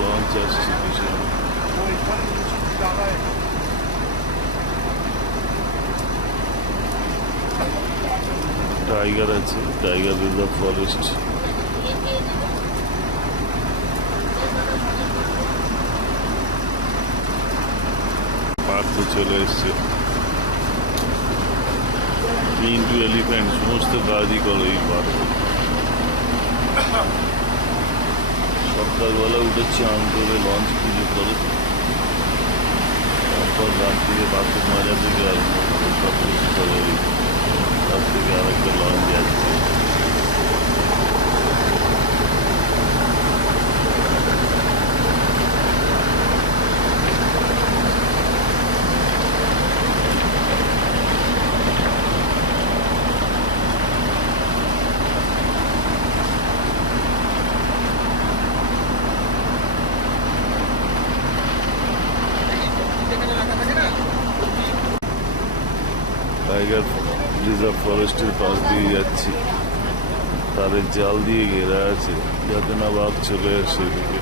লঞ্চ আসছে পিছনে, টাইগার আছে, টাইগার রিজার্ভ ফরেস্ট। পার্ক চলে এসছে, ইন্টু এলিফ্যান্ট সমস্ত কাজই করে এই পার্ক। সকালবেলা উঠে চান করে লঞ্চ পুজো করে, তারপর রাত্রিরে বাসের মজা থেকে আসবো, সব কিছু করে তার থেকে আরেকটা লঞ্চ যাচ্ছে। টাইগার রিজার্ভ ফরেস্টের পাশ দিয়ে যাচ্ছি, তাদের জাল দিয়ে ঘেরা আছে যাতে না বাঘ চলে আসে এদিকে।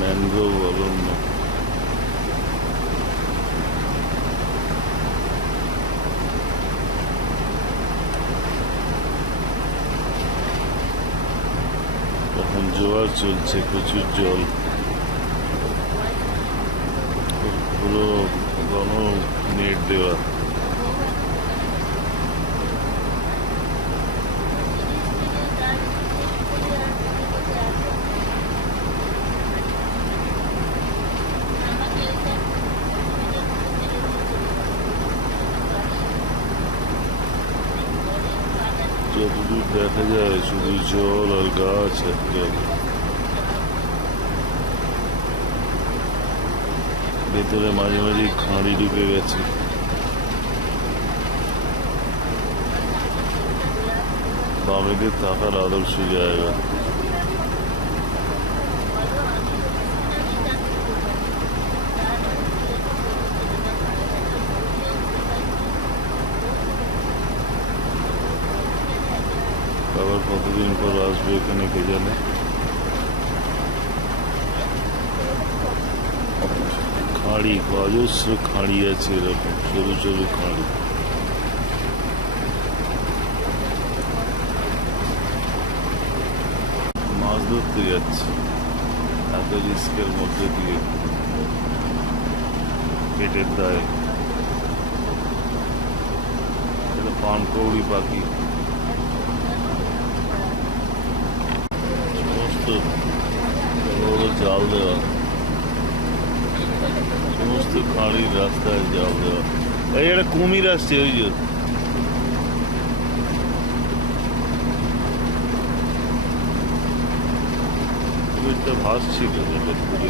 ম্যানগ্রোভ অরণ্য। এখন জোয়ার চলছে, প্রচুর জল, পুরো ঘন নেট দেওয়া। যতদূর দেখা যায় শুধু জল আর গাছ এক জায়গায়। ভেতরে মাঝে মাঝে খাঁড়ি ঢুকে গেছে। বামেদের থাকার আদর্শ জায়গা। আবার কতদিন পর আসবে এখানে কে জানে। খাঁড়ি, অজস্র খাঁড়ি আছে, এরকম সরু সরু খাঁড়ি। মাছ ধরতে যাচ্ছে, এত রিস্কের মধ্যে দিয়ে পেটের দায়ে এটা পানকৌড়ি পাখি সমস্ত বড় জাল দেওয়া সমস্ত খাঁড়ির রাস্তায় জাল দেওয়া এই একটা কুমির আসছে ওই যে কুমিরটা ভাসছিল জলের পুরে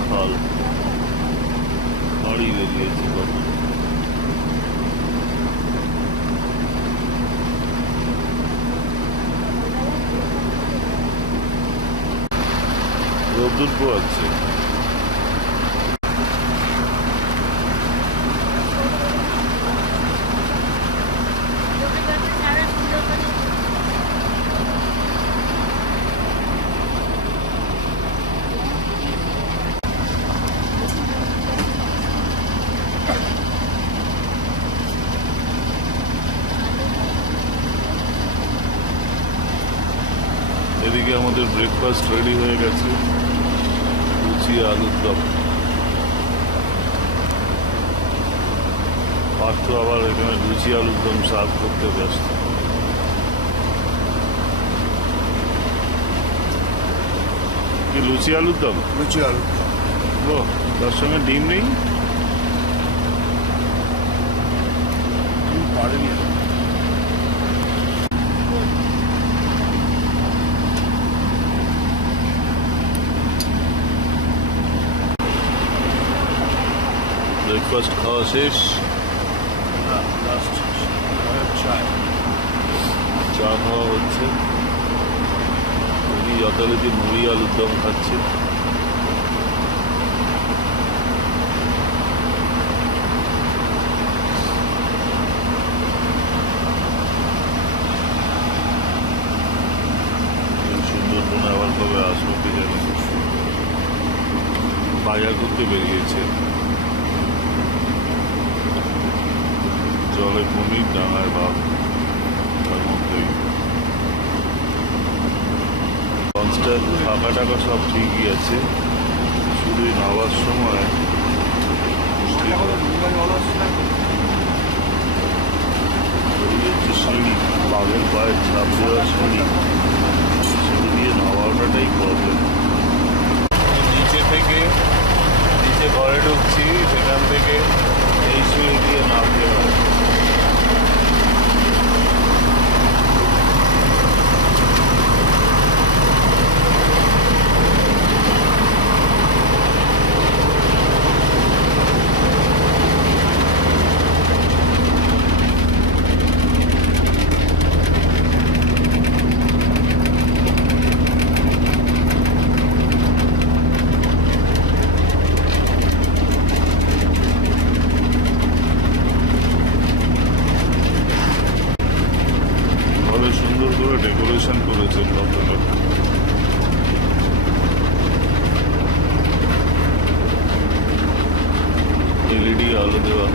খাল খাঁড়ি বেরিয়েছে কত রোদ্দুর পোয়াচ্ছে এদিকে আমাদের ব্রেকফাস্ট রেডি হয়ে গেছে লুচি আলুর দম পার্থ আবার এখানে লুচি আলুর দম সার্ভ করতে ব্যস্ত কি লুচি আলুর দম লুচি আলু ও তার সঙ্গে ডিম নেই পারেনি ব্রেকফাস্ট খাওয়া শেষ চা খাওয়া হচ্ছে উনি যথারীতি মুড়ি আলুর দম খাচ্ছে সুন্দরবনে আবার কবে আসবো কি জানি বাজার করতে বেরিয়েছে জলে কুমির ডাঙায় বাঘ তার মধ্যেই লঞ্চটা থাকা টাকা সব ঠিকই আছে শুধু নামার সময় মুশকিল হয়। ওই হচ্ছে সিঁড়ি বাঘের পায়ের ছাপ দেওয়া সিঁড়ি সিঁড়ি দিয়ে নামাটাই প্রবলেম নিচে ঘরে ঢুকছি সেখান থেকে এই সিঁড়ি দিয়ে নামতে হয় সুন্দর করে ডেকোরেশন করেছেন ভদ্রলোক এলইডি আলো দেওয়া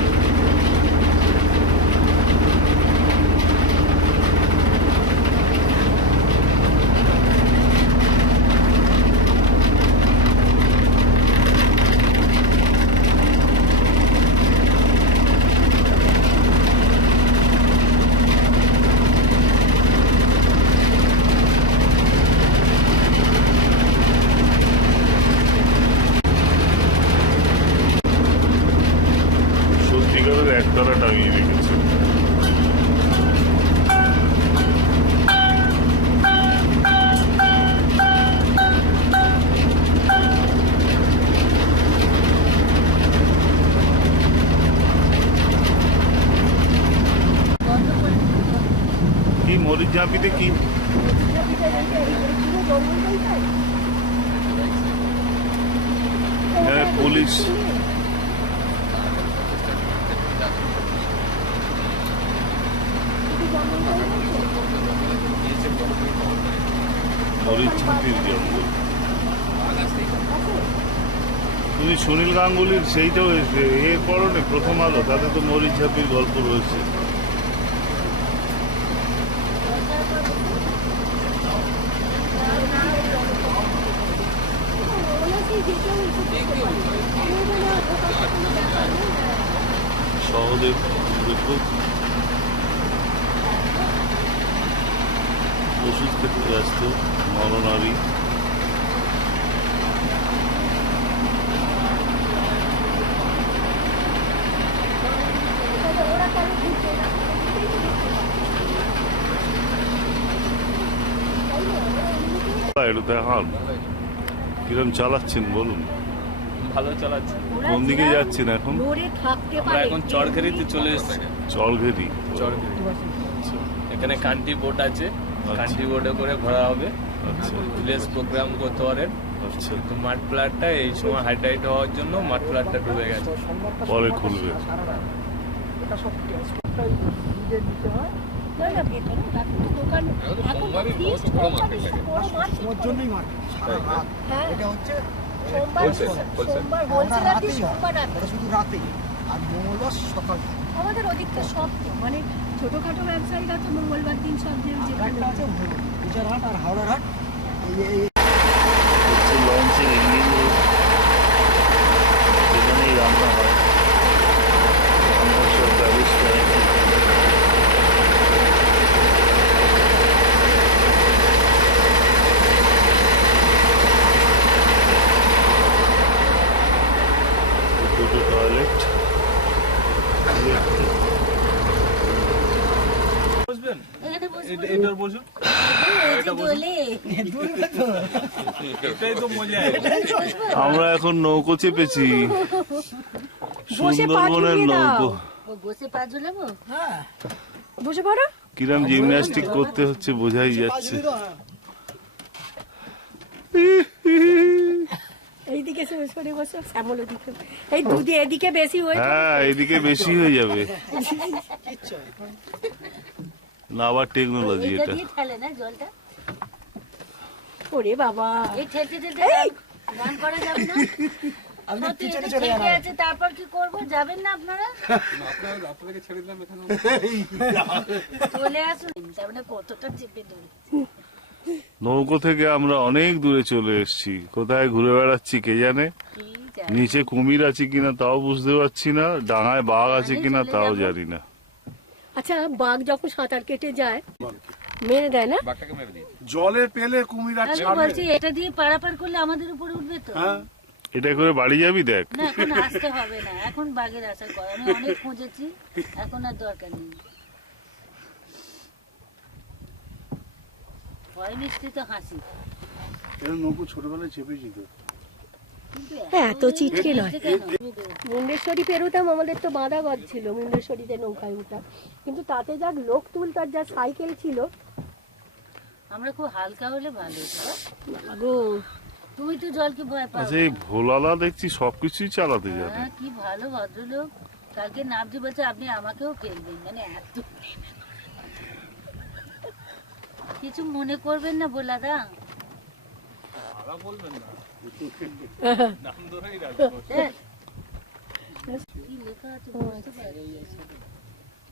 জঙ্গলটাই হ্যাঁ, পুলিশ মরিচ ছাপির জঙ্গল। তুমি সুনীল গাঙ্গুলির সেইটাও এ করো না, প্রথম আলো, তাতে তো মরিচ ছাপির গল্প রয়েছে। সহদেব দেখুন ওষুধ খেতে ব্যস্ত নরনারী। একটু দেখান কিরম চালাচ্ছেন বলুন। ভালো চালাচ্ছে। কোন দিকে যাচ্ছেন এখন? আমরা এখন চরঘেরিতে চলে এসেছি। চরঘেরি। চরঘেরি এখানে কান্ট্রি বোট আছে, কান্ট্রি বোটে করে ঘোরা হবে। আচ্ছা ভিলেজ প্রোগ্রাম করতে পারেন। আচ্ছা, তো মাঠ প্লাটটা এই সময় হাই টাইট হওয়ার জন্য মাঠ প্লাটটা ডুবে গেছে, পরে খুলবে। আমাদের ওদিকটা সব মানে ছোটখাটো ব্যবসায়ীরা তো মঙ্গলবার দিন সব যেখানে গুজরাট আর হাওড়ার হাট লঞ্চের ইঞ্জিন সেখানেই রান্না হয়, রান্নার সব ব্যবস্থা আছে। দুটো টয়লেট। এখানে বসবো। এটার বসুন, এটাই তো মজা। আমরা এখন নৌকো চেপেছি, সুন্দরবনের নৌকো। বসে পা ঝুলাবো। বসে পড়ো। কিরম জিমন্যাস্টিক করতে হচ্ছে বোঝাই যাচ্ছে। এইদিকে সরে বসো, শ্যামল ওদিকে। এই দুধে এদিকে বেশি হয়ে হ্যাঁ, এদিকে বেশি হয়ে যাবে না, আবার টেকনোলজি এইটা এটা। দিয়ে ঠেলে না জলটা। ওরে বাবা, এই ঠেলতে ঠেলতে গান করা যাবে না। সত্যি এটা ঠেকে আছে, তারপর কি করবো? যাবেন না আপনারা? আপনাদেরকে ছেড়ে দিলাম এখানে। চলে আসুন। তারপরে কতটা চেপে ধরে। নৌকো থেকে আমরা অনেক দূরে চলে এসেছি, কোথায় ঘুরে বেড়াচ্ছি কে জানে। কি জানি। নিচে কুমির আছে কিনা তাও বুঝতে পারছি না, ডাঙায় বাঘ আছে কিনা তাও জানি না। আচ্ছা, বাঘ যখন সাঁতার কেটে যায় মেরে দেয় না? বাঘটাকে মেরে দিই। জলে পেলে কুমির আর আমি ছাড়বে। বলছি এটা দিয়ে পারাপার করলে আমাদের উপরে উঠবে তো। হ্যাঁ, এটা করে বাড়ি যাবি দেখ। না, এখন আসতে হবে না, এখন বাঘের আশা কর। আমি অনেক খুঁজেছি, এখন আর দরকার নেই। ভয় মিষ্টি তো হাসি। এরকম নৌকো ছোটবেলায় চেপেছি তো। কিন্তু এত চিটকে নয়। কেন? মুন্ডেশ্বরী পেরোতাম, আমাদের তো বাঁধাঘর ছিল মুন্ডেশ্বরীতে নৌকায় উঠা, কিন্তু তাতে যা লোক তুলতার, যা সাইকেল ছিল। আমরা খুব হালকা হলে ভালো হতো। গো, তুমি তো জলকে ভয় পাও। আচ্ছা, এই ভোলালা দেখছি সবকিছুই চালাতে জানে। হ্যাঁ, কি ভালো ভদ্রলোক। কালকে নামজি বলছে আপনি আমাকেও ফেলবেন, মানে এত কিছু মনে করবেন না বোলাদা। বলবেন না, নাম ধরেই দেখ, কি লেখা আছে বুঝতে পারি।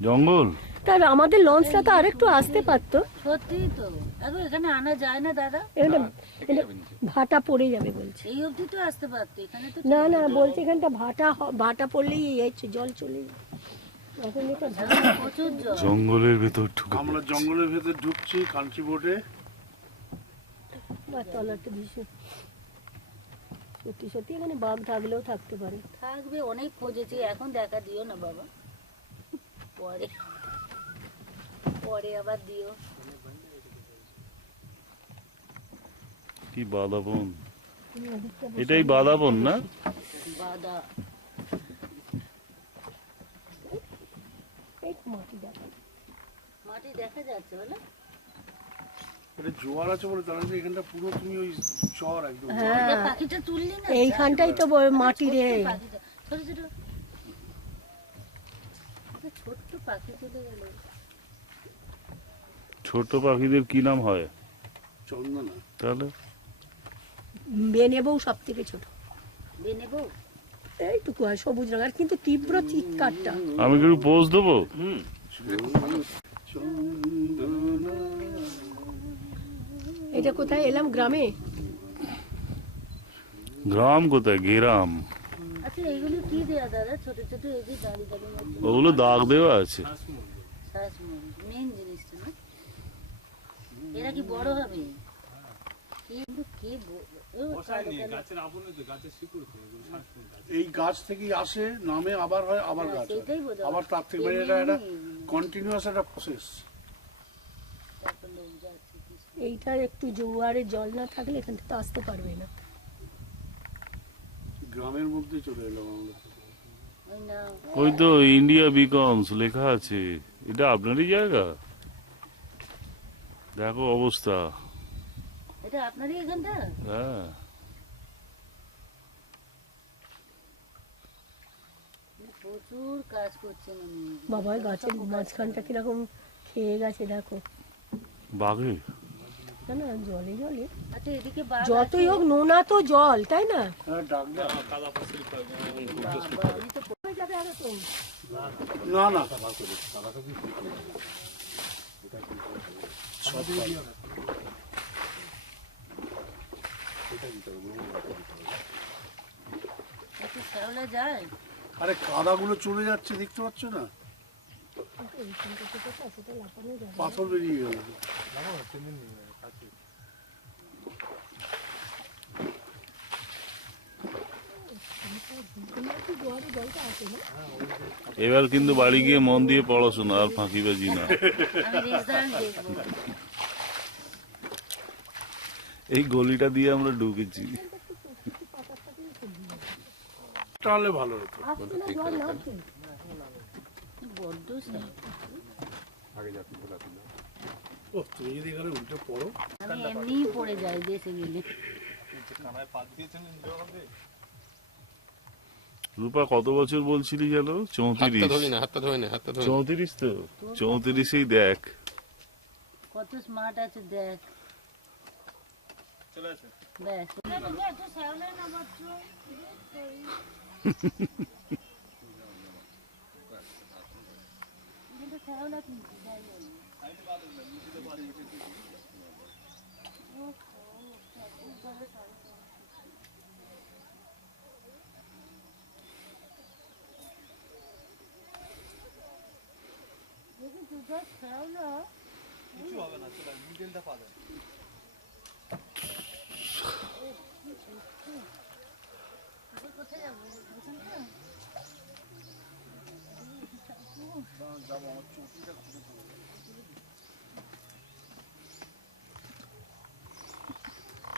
জঙ্গল তার আমাদের লঞ্চটা তো আরেকটু আসতে পারতো। সত্যি তো, এখন এখানে আনা যায় না দাদা। এখানটা ভাটা পড়ে যাবে বলছে। এই অবধি তো আসতে পারতো, এখানে তো না না, বলছে এখানটা ভাটা পড়লেই এই জল চলে যাবে। এখন এটা প্রচুর জল। জঙ্গলের ভেতর ঢুকে আমরা পড়েছি। জঙ্গলের ভেতর ঢুকছি কান্ট্রি বোটে। তলাটা ভীষণ সত্যি সত্যি এখানে বাঘ থাকলেও থাকতে পারে। থাকবে, অনেক খুঁজেছি, এখন দেখা দিও না বাবা, পরে পরে আবার দিও। কি বাদাবন, এটাই বাদাবন না? বাদা এই মাটি দেখা, মাটি দেখা যাচ্ছে বলে। এটা জোয়ার আছে বলে তার মানে এখানটা পুরো তুমি ওই চর একদম। হ্যাঁ পাখিটা তুললি না এইখানটাই তো মাটি রে। পাখিটা ছোট ছোট ছোট্ট পাখি চলে গেল ছোট পাখিদের কি নাম হয় চন্দনা। তাহলে? বেনে বউ সব থেকে ছোট, বেনেবো এইটুকু হয় সবুজ রঙের, কিন্তু তীব্র চিৎকারটা। আমি কি পোজ দেবো? এটা কোথায় এলাম? গ্রামে? গ্রাম কোথায়, গেরাম। আচ্ছা এইগুলো কি দেয়া দাদা ছোট ছোট এই যে দাঁড়ি দাঁড়ি মতো ওগুলো দাগ দেওয়া আছে। মেন জিনিসটা না এরা কি বড় হবে কিন্তু কি এই গাছ থেকেই আসে, নামে আবার হয়, আবার গাছ হয়। সেটাই বোঝা আবার তার থেকে মানে এটা একটা কন্টিনিউয়াস একটা প্রসেস। এইটার একটু জোয়ারে জল না থাকলে এখান থেকে আসতে পারবে না। গ্রামের মধ্যে চলে এলাম আমরা। ওই না ওই তো ইন্ডিয়া বিকমস লেখা আছে। এটা আপনারই জায়গা? দেখো অবস্থা। এটা আপনারই এখানটা হ্যাঁ, প্রচুর কাজ করছেন উনি বাবা গাছের মাঝখানটা কিরকম খেয়ে গেছে দেখো। বাঘে না না, জলে জলে আচ্ছা এদিকে বাঘ যতই হোক নোনা তো জল, তাই না? হ্যাঁ, ডাকলে আমি তো পড়ে যাবে আরো তো। না না আচ্ছা শ্যাওলা যায় আরে কাদাগুলো চলে যাচ্ছে, দেখতে পাচ্ছ না? পাথর বেরিয়ে গেল। এবার কিন্তু বাড়ি গিয়ে মন দিয়ে পড়াশোনা, আর ফাঁকিবাজি না। আমি রেজাল্ট দেখবো এই গলিটা দিয়ে আমরা ঢুকেছি। তাহলে ভালো হতো। বড্ড স্যার ও তুমি যদি এখানে উল্টে পড়ো। আমি এমনিই পড়ে যাই দেশে গেলে রূপা কত বছর বলছিলি যেন? 34। হাতটা ধরে নে 34 তো? 34ই দেখ। কত স্মার্ট আছে দেখ ব্যাস শ্যাওলা না মাত্র শ্যাওলা কিন্তু যাই বলি শ্যাওলা কোথায় যাবো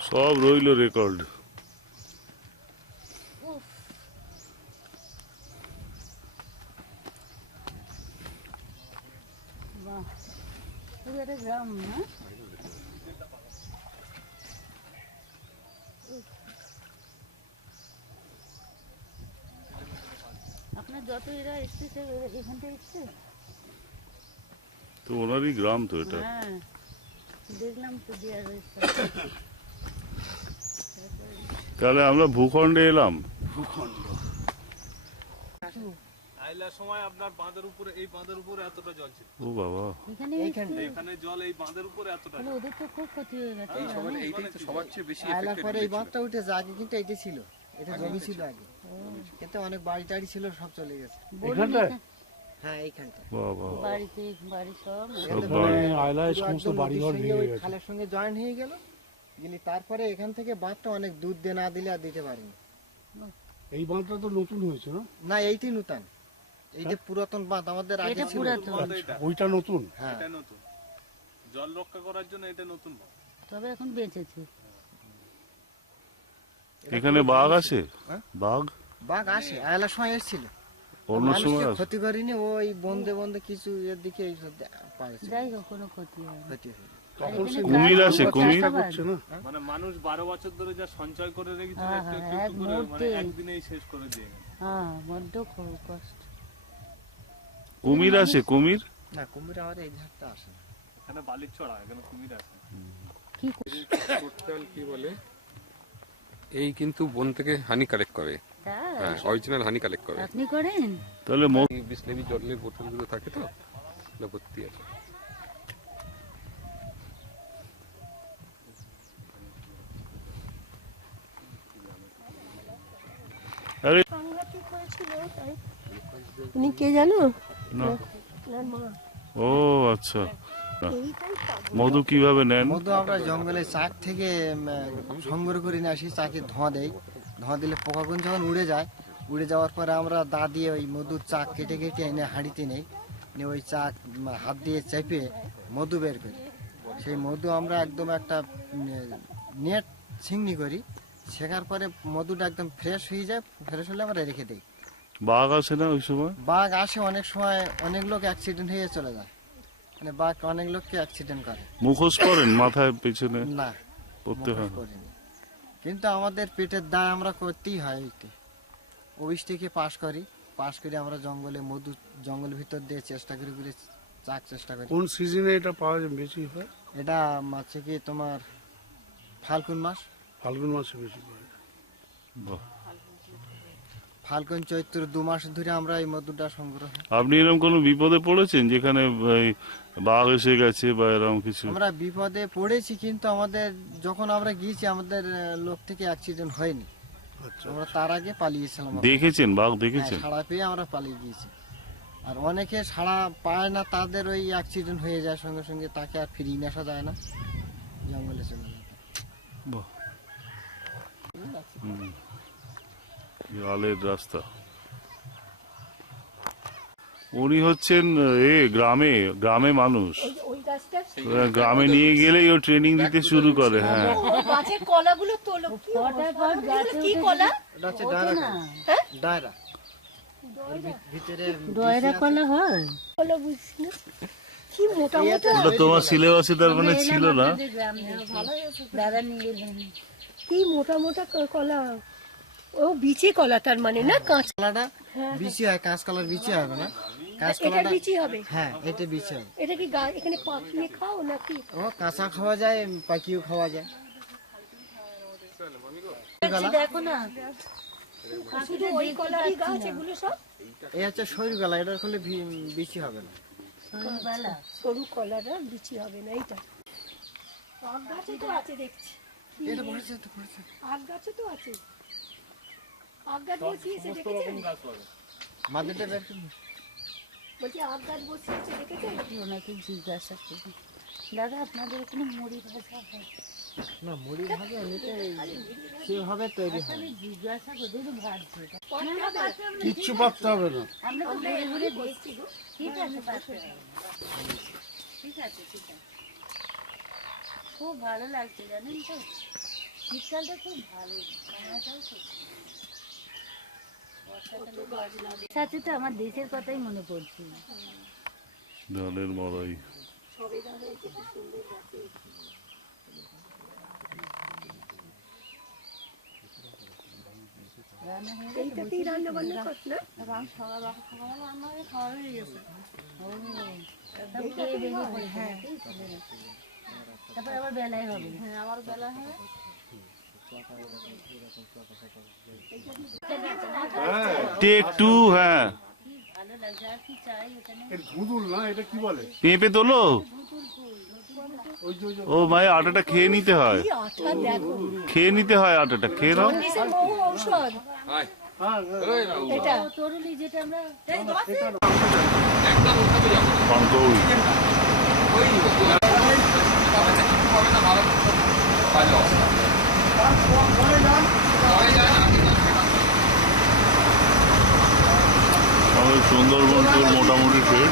সব রইল রেকর্ড। বাহ পুরো একটা গ্রাম না আপনার যত এরা এসছে এখান থেকে এসছে তো ওনারই গ্রাম তো এটা। হ্যাঁ দেখলাম তো দেওয়া রয়েছে তাহলে আমরা ভূখণ্ডে এলাম। ভূখণ্ড আইলার সময় আপনার বাঁধের উপরে, এই বাঁধের উপরে এতটা জল ছিল। ও বাবা, এখানে এখানে জল এই বাঁধের উপরে এতটা। তাহলে ওদের তো খুব ক্ষতি হয়ে গেছে এই সবার এইটাই তো সবার চেয়ে বেশি আয়লার এফেক্টেড পরে এই বাঁধটা উঠেছে, আগে কিন্তু এইটা ছিল, এটা জমি ছিল আগে, কিন্তু অনেক বাড়ি টাড়ি ছিল, সব চলে গেছে। এখানটায় হ্যাঁ এইখানটা বাবা বাড়িতে বাড়ি সব সব বাড়ি। আয়লায় পুরো সমস্ত একদম বাড়িঘর নদীর সঙ্গে ভেঙে ওই গেছে। খালের সঙ্গে জয়েন হয়ে গেল, গেলি তারপরে এখান থেকে বাঁধটা অনেক দুধ দিয়ে না দিলে আর দিতে পারিনি। এই বাঁধটা তো নতুন হয়েছে না? না এইটি নতুন, এই যে পুরাতন বাঁধ আমাদের আগে এটা ছিল। পুরাতন ওইটা নতুন। হ্যাঁ এটা নতুন, জল রক্ষা করার জন্য এটা নতুন। তবে এখন বেঁচেছে এখানে বাঘ আছে? হ্যাঁ? বাঘ বাঘ আসে, আয়লার সময় এসেছিল, অন্য সময় মানুষকে আসে? ক্ষতি করিনি, ওই বন্ধে বন্ধে কিছু এর দিকে পারেছে যাই হোক কোনো ক্ষতি হয় না। ক্ষতি হয়নি। তখন সে কুমির আসে, কুমির? চেষ্টা করছে না। মানে মানুষ 12 বছর ধরে যা সঞ্চয় করে রেখেছিল হ্যাঁ, একটু হ্যাঁ, একটু করে মানে মুহূর্তে। একদিনেই শেষ করে দিয়ে গেছে। হ্যাঁ বড্ড কষ্ট। কুমির আসে, কুমির? না কুমির আমাদের এই ধারটা আসে না। এখানে বালির ছড়া, এখানে কুমির আছে। কি টোটাল কি বলে এই কিন্তু বন থেকে হানি কালেক্ট করে, তাই? হ্যাঁ অরিজিনাল হানি কালেক্ট করে। আপনি করেন? তাহলে এই বিসলেরি জলের বোতলগুলো থাকে তো ওগুলো ভর্তি আছে। আরে সাংঘাতিক হয়েছিল তাই। উনি কে জানো? না। ওনার মা। ও আচ্ছা, এইটাই পাগল। মধু কিভাবে নেন? মধু আমরা জঙ্গলে চাক থেকে সংগ্রহ করে নিয়ে আসি, চাকে ধোঁয়া দেই, ধোঁয়া দিলে পোকাগুলো যখন উড়ে যাওয়ার পরে আমরা দা দিয়ে ওই মধুর চাক কেটে কেটে এনে হাঁড়িতে নেই, নিয়ে ওই চাক হাত দিয়ে চেপে মধু বের করি। সেই মধু আমরা একদম একটা নেট ছিংনি করি, শেখার পরে মধুটা একদম ফ্রেশ হয়ে যায়, ফ্রেশ হলে আমরা রেখে দিই। বাঘ আসে না ওই সময়? বাঘ আসে অনেক সময়, অনেক লোক অ্যাক্সিডেন্ট হয়ে চলে যায়, মানে বাঘ অনেক লোককে অ্যাক্সিডেন্ট করে। মুখোশ করেন মাথায় পেছনে? না করতে হয়। মুখোশ করিনি। কিন্তু আমাদের পেটের দায় আমরা করতেই হয়। ওইটি অফিস থেকে পাস করে আমরা জঙ্গলের ভিতর দিয়ে চেষ্টা করি চাক চেষ্টা করি। কোন সিজনে এটা পাওয়া যায় বেশি হয়? এটা হচ্ছে কি তোমার ফাল্গুন মাস, ফাল্গুন মাসে বেশি পাওয়া যায়। বাহ। ফাল্গুন চৈত্র 2 মাস ধরে আমরা এই মধুটা সংগ্রহ। আপনি এরকম কোনো বিপদে পড়েছেন যেখানে এই বাঘ এসে গেছে বা এরকম কিছু? আমরা বিপদে পড়েছি, কিন্তু আমাদের যখন আমরা গিয়েছি আমাদের লোক থেকে অ্যাক্সিডেন্ট হয়নি। আচ্ছা, আমরা তার আগে পালিয়েছিলাম। দেখেছেন বাঘ হ্যাঁ, দেখেছেন? সাড়া পেয়ে আমরা পালিয়ে গিয়েছি। আর অনেকে সাড়া পায় না, তাদের ওই অ্যাক্সিডেন্ট হয়ে যায় সঙ্গে সঙ্গে, তাকে আর ফিরিয়ে নিয়ে আসা যায় না, জঙ্গলে চলে যায়। বাহ। হুম। আলের রাস্তা। উনি হচ্ছেন গ্রামে মানুষ, ওই গাছটা গ্রামে নিয়ে গেলেই ও ট্রেনিং দিতে শুরু করে। হ্যাঁ, ও গাছের কলাগুলো তোলো। কি কটার পর গাছে কি কলা? এটা হচ্ছে ওঠে না। ডায়রা। ভিতরে ডয়রা কলা হয়? কলা বুঝছি না। কি মোটা মোটা। ওটা তোমার সিলেবাসে তার মানে ছিল না? দাদা নিয়ে এলেন। কি মোটা মোটা কলা। ও বিচি কলা তার মানে না, কাঁচ। কলাটা বিচি হয়, কাঁচকলার বিচি হবে না, এটা কাঁচকলাটা। বিচি হবে। হ্যাঁ, এটা বিচি হবে। এটা কি এখানে পাকিয়ে খাও নাকি? ও কাঁচা খাওয়া যায়, পাকিও খাওয়া যায়। দেখো না শুধু ওই কলারই গাছ এগুলো সব? এই হচ্ছে সরু গলা, এটার করলে বিচি হবে না। সন্ধ্যাবেলা সরু কলাটা বিচি হবে না। এইটা আগ গাছে তো আছে দেখছি। এটা পড়েছে তো পড়েছে। আগ গাছে তো আছে। আগ গাছ বসিয়েছে দেখেছেন? মাদেরটা বের করুন। বলছি আগ গাছ বসিয়েছে দেখেছেন? ওনাকে জিজ্ঞাসা করি, দাদা আপনাদের ওখানে মুড়ি ভাজা হয়? না, মুড়ি ভাজা এমনিতে সেভাবে তৈরি হয়। আমি জিজ্ঞাসা করি যদি ভাজছে কিচ্ছু পাততে হবে না। আমরা তো ঘুরে ঘুরে দেখছি গো। ঠিক আছে পাশে ঠিক আছে ঠিক আছে। খুব ভালো লাগছে জানেন তো, শীতকালটা খুব ভালো, সময়টাও খুব সাথে তো আমার দেশের কথাই মনে পড়ছে। ধানের মড়াই। এইটাতেই রান্না বান্না কর না? সকালবেলা রান্না হয়ে খাওয়া হয়ে গেছে। ও একদম খেয়ে বেরিয়ে পড়েছে। তারপর আবার বেলায় হবে। হ্যাঁ আবার বেলা হবে। Take two. হ্যাঁ, ভালো লাগছে। আর কি চাই এখানে? এর ধুঁদুল না, এটা কি বলে? পেঁপে তোলো। ও মায়ের আটাটা খেয়ে নিতে হয়, কি আঠা দেখো। খেয়ে নিতে হয় আটাটা, খেয়ে নাও। জন্ডিসের বহু ঔষধ এটা। তরুলি যেটা আমরা পানকৌড়ি। আমাদের সুন্দরবন টুর মোটামুটি শেষ।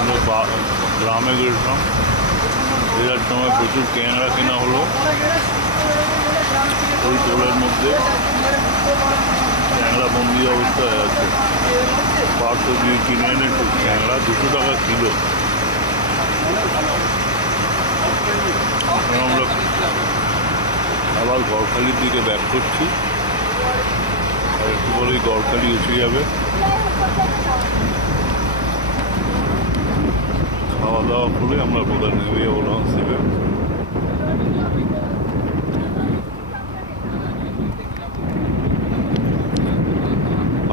আমরা গ্রামে গেছিলাম, ফেরার সময় প্রচুর ক্যাংড়া কেনা হলো। ওই তোলের মধ্যে ক্যাংড়া বন্দি অবস্থায় আছে। 500 দিয়ে কিনে এনে ক্যাংড়া 200 টাকা কিলো। আমরা আবার গড়খালির দিকে ব্যাক করছি, আর একটু পরেই গড়খালি উঠে যাবে। খাওয়া দাওয়া করে আমরা বোধহয় নেমে যাবো লঞ্চ থেকে।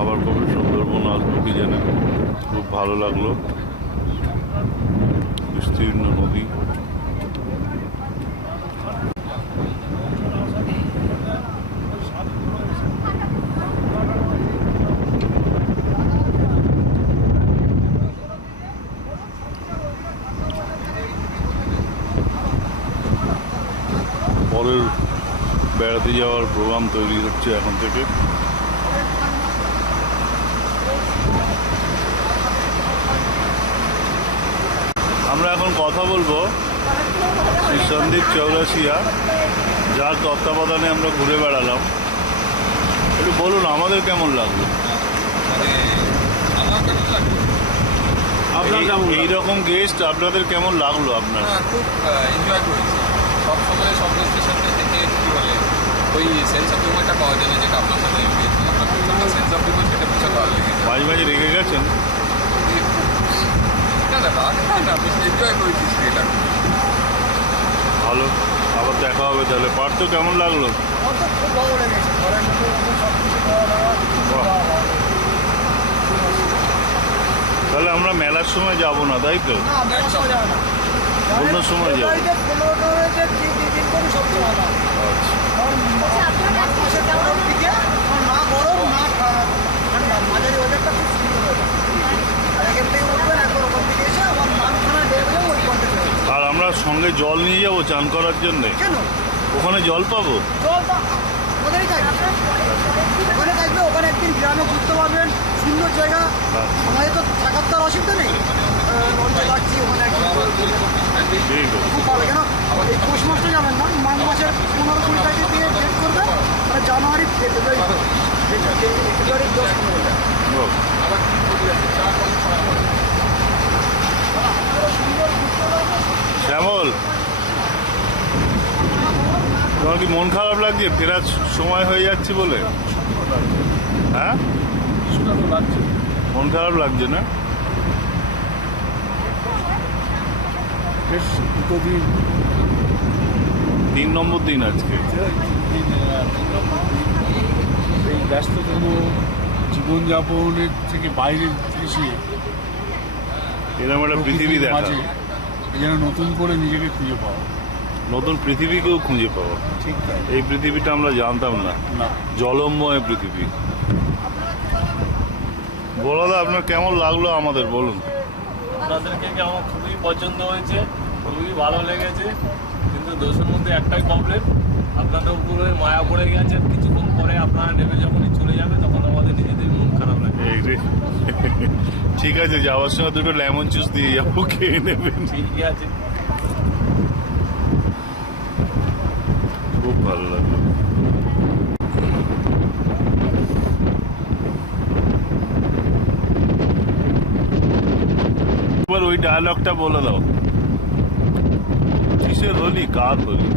আবার কবে সুন্দরবন আসবো কি জানে। খুব ভালো লাগলো, বিস্তীর্ণ নদী। পরের বেড়াতে যাওয়ার প্রোগ্রাম তৈরি হচ্ছে এখন থেকে। আমরা এখন কথা বলবো শ্রী সন্দীপ চৌরাশিয়া, যার তত্ত্বাবধানে আমরা ঘুরে বেড়ালাম। একটু বলুন আমাদের কেমন লাগলো, এইরকম গেস্ট আপনাদের কেমন লাগলো? আপনার খুব এনজয় করেছি। সবসময় সব গেস্টের সাথে থেকে কী বলে ওই সেন্স অফ হিউমারটা পাওয়া যায় না, যেটা আপনার সাথে পেয়েছি। আপনার প্রচন্ড সেন্স অফ হিউমার, সেটা ভীষণ ভালো লেগেছে। মাঝে মাঝে রেগে গেছেন? না না না, বেশি এনজয় করেছি এটা। ভালো, আবার দেখা হবে তাহলে। পার্থ কেমন লাগলো? খুব ভালো লেগেছে। তাহলে আমরা মেলার সময় যাব না, তাই তো? অন্য সময় যাবো। আর আমরা সঙ্গে জল নিয়ে যাবো চান করার জন্য। ওখানে জল পাবো? ওখানে থাকবে, ওখানে একদিন গ্রামে ঘুরতে পারবেন, সুন্দর জায়গা। আমাদের তো থাকার তো অসুবিধা নেই, যাচ্ছি ওখানে খুব ভালো। কেন এই পৌষ মাসটা যাবেন না, মাঘ মাসের 15-20 তারিখে দিয়ে ডেট করবেন, মানে জানুয়ারি ফেব্রুয়ারি 10-15। শ্যামল, তোমার কি মন খারাপ লাগছে ফেরার সময় হয়ে যাচ্ছে বলে? হ্যাঁ, মন খারাপ লাগছে না? বেশ 3 নম্বর দিন আজকে। এই ব্যস্ততম জীবনযাপনের থেকে বাইরে এসে এরকম একটা পৃথিবী দেখা, মাঝে যেন নতুন করে নিজেকে খুঁজে পাওয়া, নতুন পৃথিবীকেও খুঁজে পাওয়া। ঠিক তাই। এই পৃথিবীটা আমরা জানতাম না, না, জলময় পৃথিবী। বড়দা, আপনার কেমন লাগলো আমাদের বলুন? আপনাদেরকে আমার খুবই পছন্দ হয়েছে, খুবই ভালো লেগেছে। কিন্তু দোষের মধ্যে একটাই প্রবলেম, আপনাদের উপরে মায়া পড়ে গেছে। কিছুক্ষণ পরে আপনারা নেমে যখনই চলে যাবে তখন আমাদের নিজেদের মন খারাপ লাগে। এই রে, ঠিক আছে, যাওয়ার সময় দুটো লেমন জুস দিয়ে যাবো, খেয়ে নেবেন। ঠিক আছে, খুব ভালো লাগলো। এবার ওই ডায়লগটা বলে দাও, কিসের হলি, কার হলি?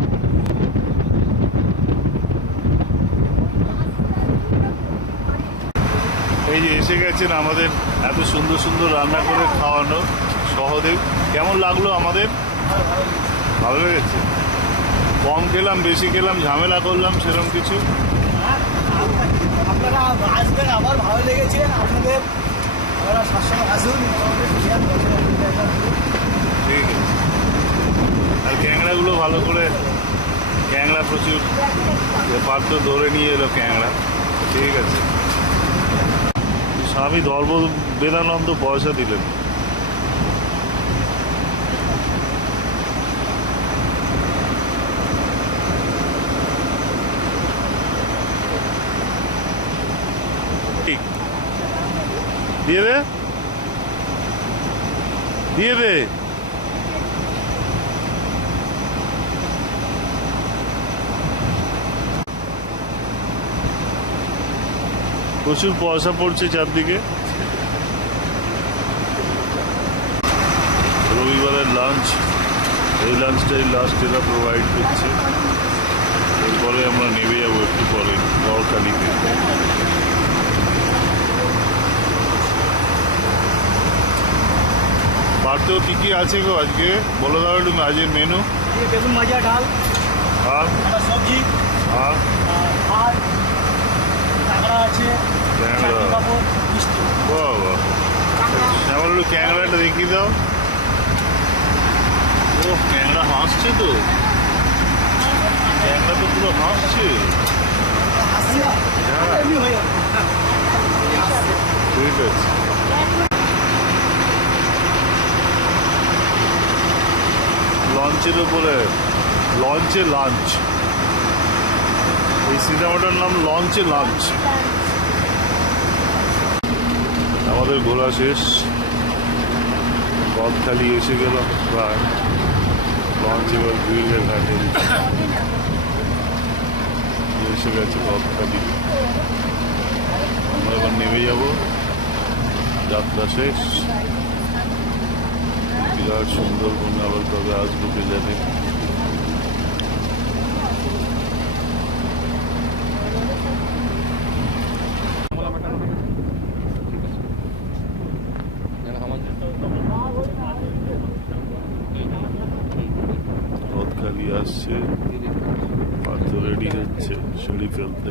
এই যে এসে গেছেন আমাদের এত সুন্দর সুন্দর রান্না করে খাওয়ানো সহদেব। কেমন লাগলো আমাদের? ভালো লেগেছে? কম খেলাম, বেশি খেলাম, ঝামেলা করলাম, সেরকম কিছু? আপনারা আসবেন, আমার ভালো লেগেছে। আপনাদের আপনারা সবসময় আসুন। ঠিক আছে। আর ক্যাংড়াগুলো ভালো করে, ক্যাংড়া প্রচুর, পাত্র ধরে নিয়ে এলো ক্যাংড়া। ঠিক আছে। স্বামী ধর্ম বেদানন্দ পয়সা দিলেন। ঠিক দিয়ে দে, দিয়ে দে। প্রচুর পয়সা পড়ছে চারদিকে। রবিবারের লাঞ্চ, এই লাঞ্চটাই লাস্ট এরা প্রোভাইড করছে। এরপরে আমরা নেমে যাবো একটু পরে বড়কালীতে। পারতেও কি কি আছে গো আজকে বলে দাও একটু আজকের মেনু। বেগুন ভাজা, ডাল, আর সবজি, আর আর কাঁকড়া আছে, ক্যাংড়া, পাঁপড়, মিষ্টি। বাবা আমার একটু ক্যাংড়াটা দেখিয়ে দাও। ও ক্যাংড়া হাসছে তো, ক্যাংড়া তো পুরো হাসছে। হ্যাঁ ঠিক আছে। লঞ্চের উপরে, লঞ্চে লাঞ্চ, এই সিনেমাটার নাম লঞ্চে লাঞ্চ। আমাদের ঘোরা শেষ, গদখালি এসে গেল প্রায়। লঞ্চ এবার ঘুরলে ঘাটে এসে গেছে গদখালি। আমরা এবার নেমে যাব, যাত্রা শেষ। বিরাট সুন্দরবন আবার কবে আসবো কে জানে। গদখালি আসছে, পার্থ রেডি হচ্ছে সিঁড়ি ফেলতে।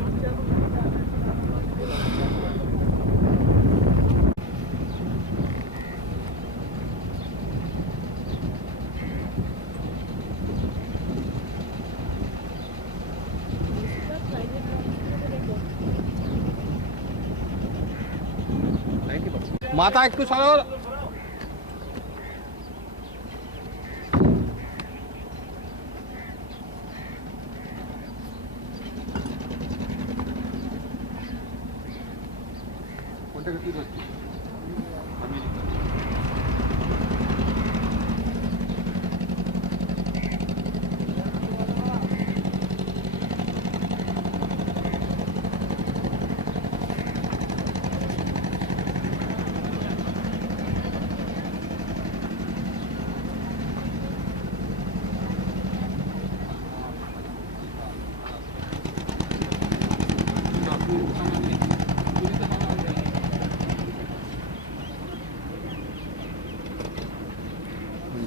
মাথা একটু সরল। কোনটাকে কি ধরছি?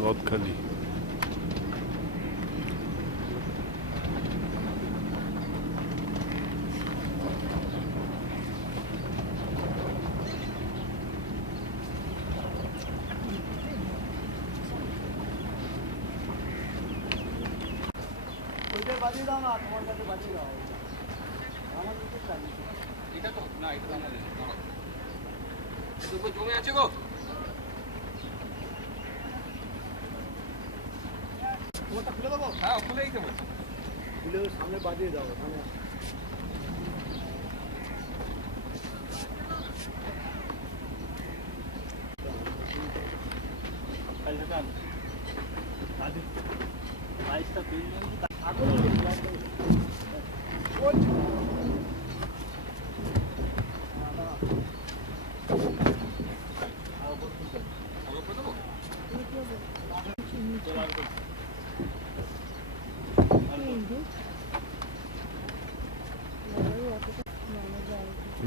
গদখালি এটা তো না, এটা তো আমাদের এটা জমে আছে গো। হ্যাঁ খুলেই তো বলছি, খুলে সামনে বাজিয়ে যাবো।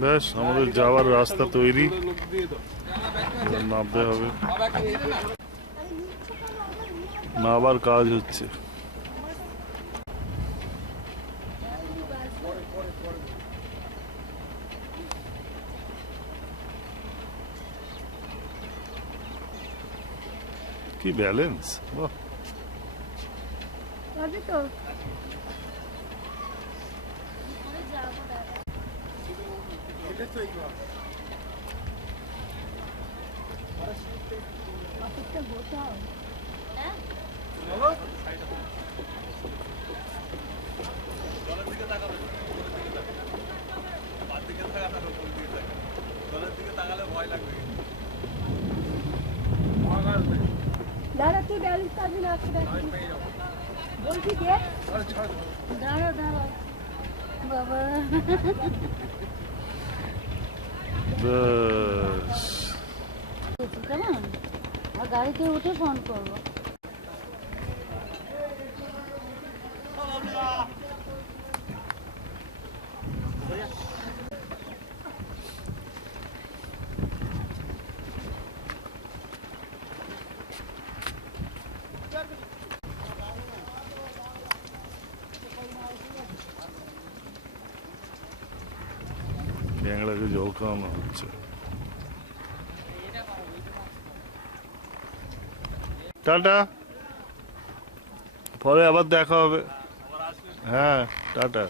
ব্যাস আমাদের যাওয়ার রাস্তা তৈরি, এবার নামতে হবে। নামার কাজ হচ্ছে। কি ব্যালেন্স, বাহ। তো দাঁড়া, তুই ব্যালেন্স পাবি না, বলছি যে দাঁড়া দাঁড়া বাবা। ব্যাস কেমন আর গাড়িতে উঠে ফোন করবো। ট্যাংরাকে জল খাওয়ানো হচ্ছে। টাটা, পরে আবার দেখা হবে। হ্যাঁ, টাটা।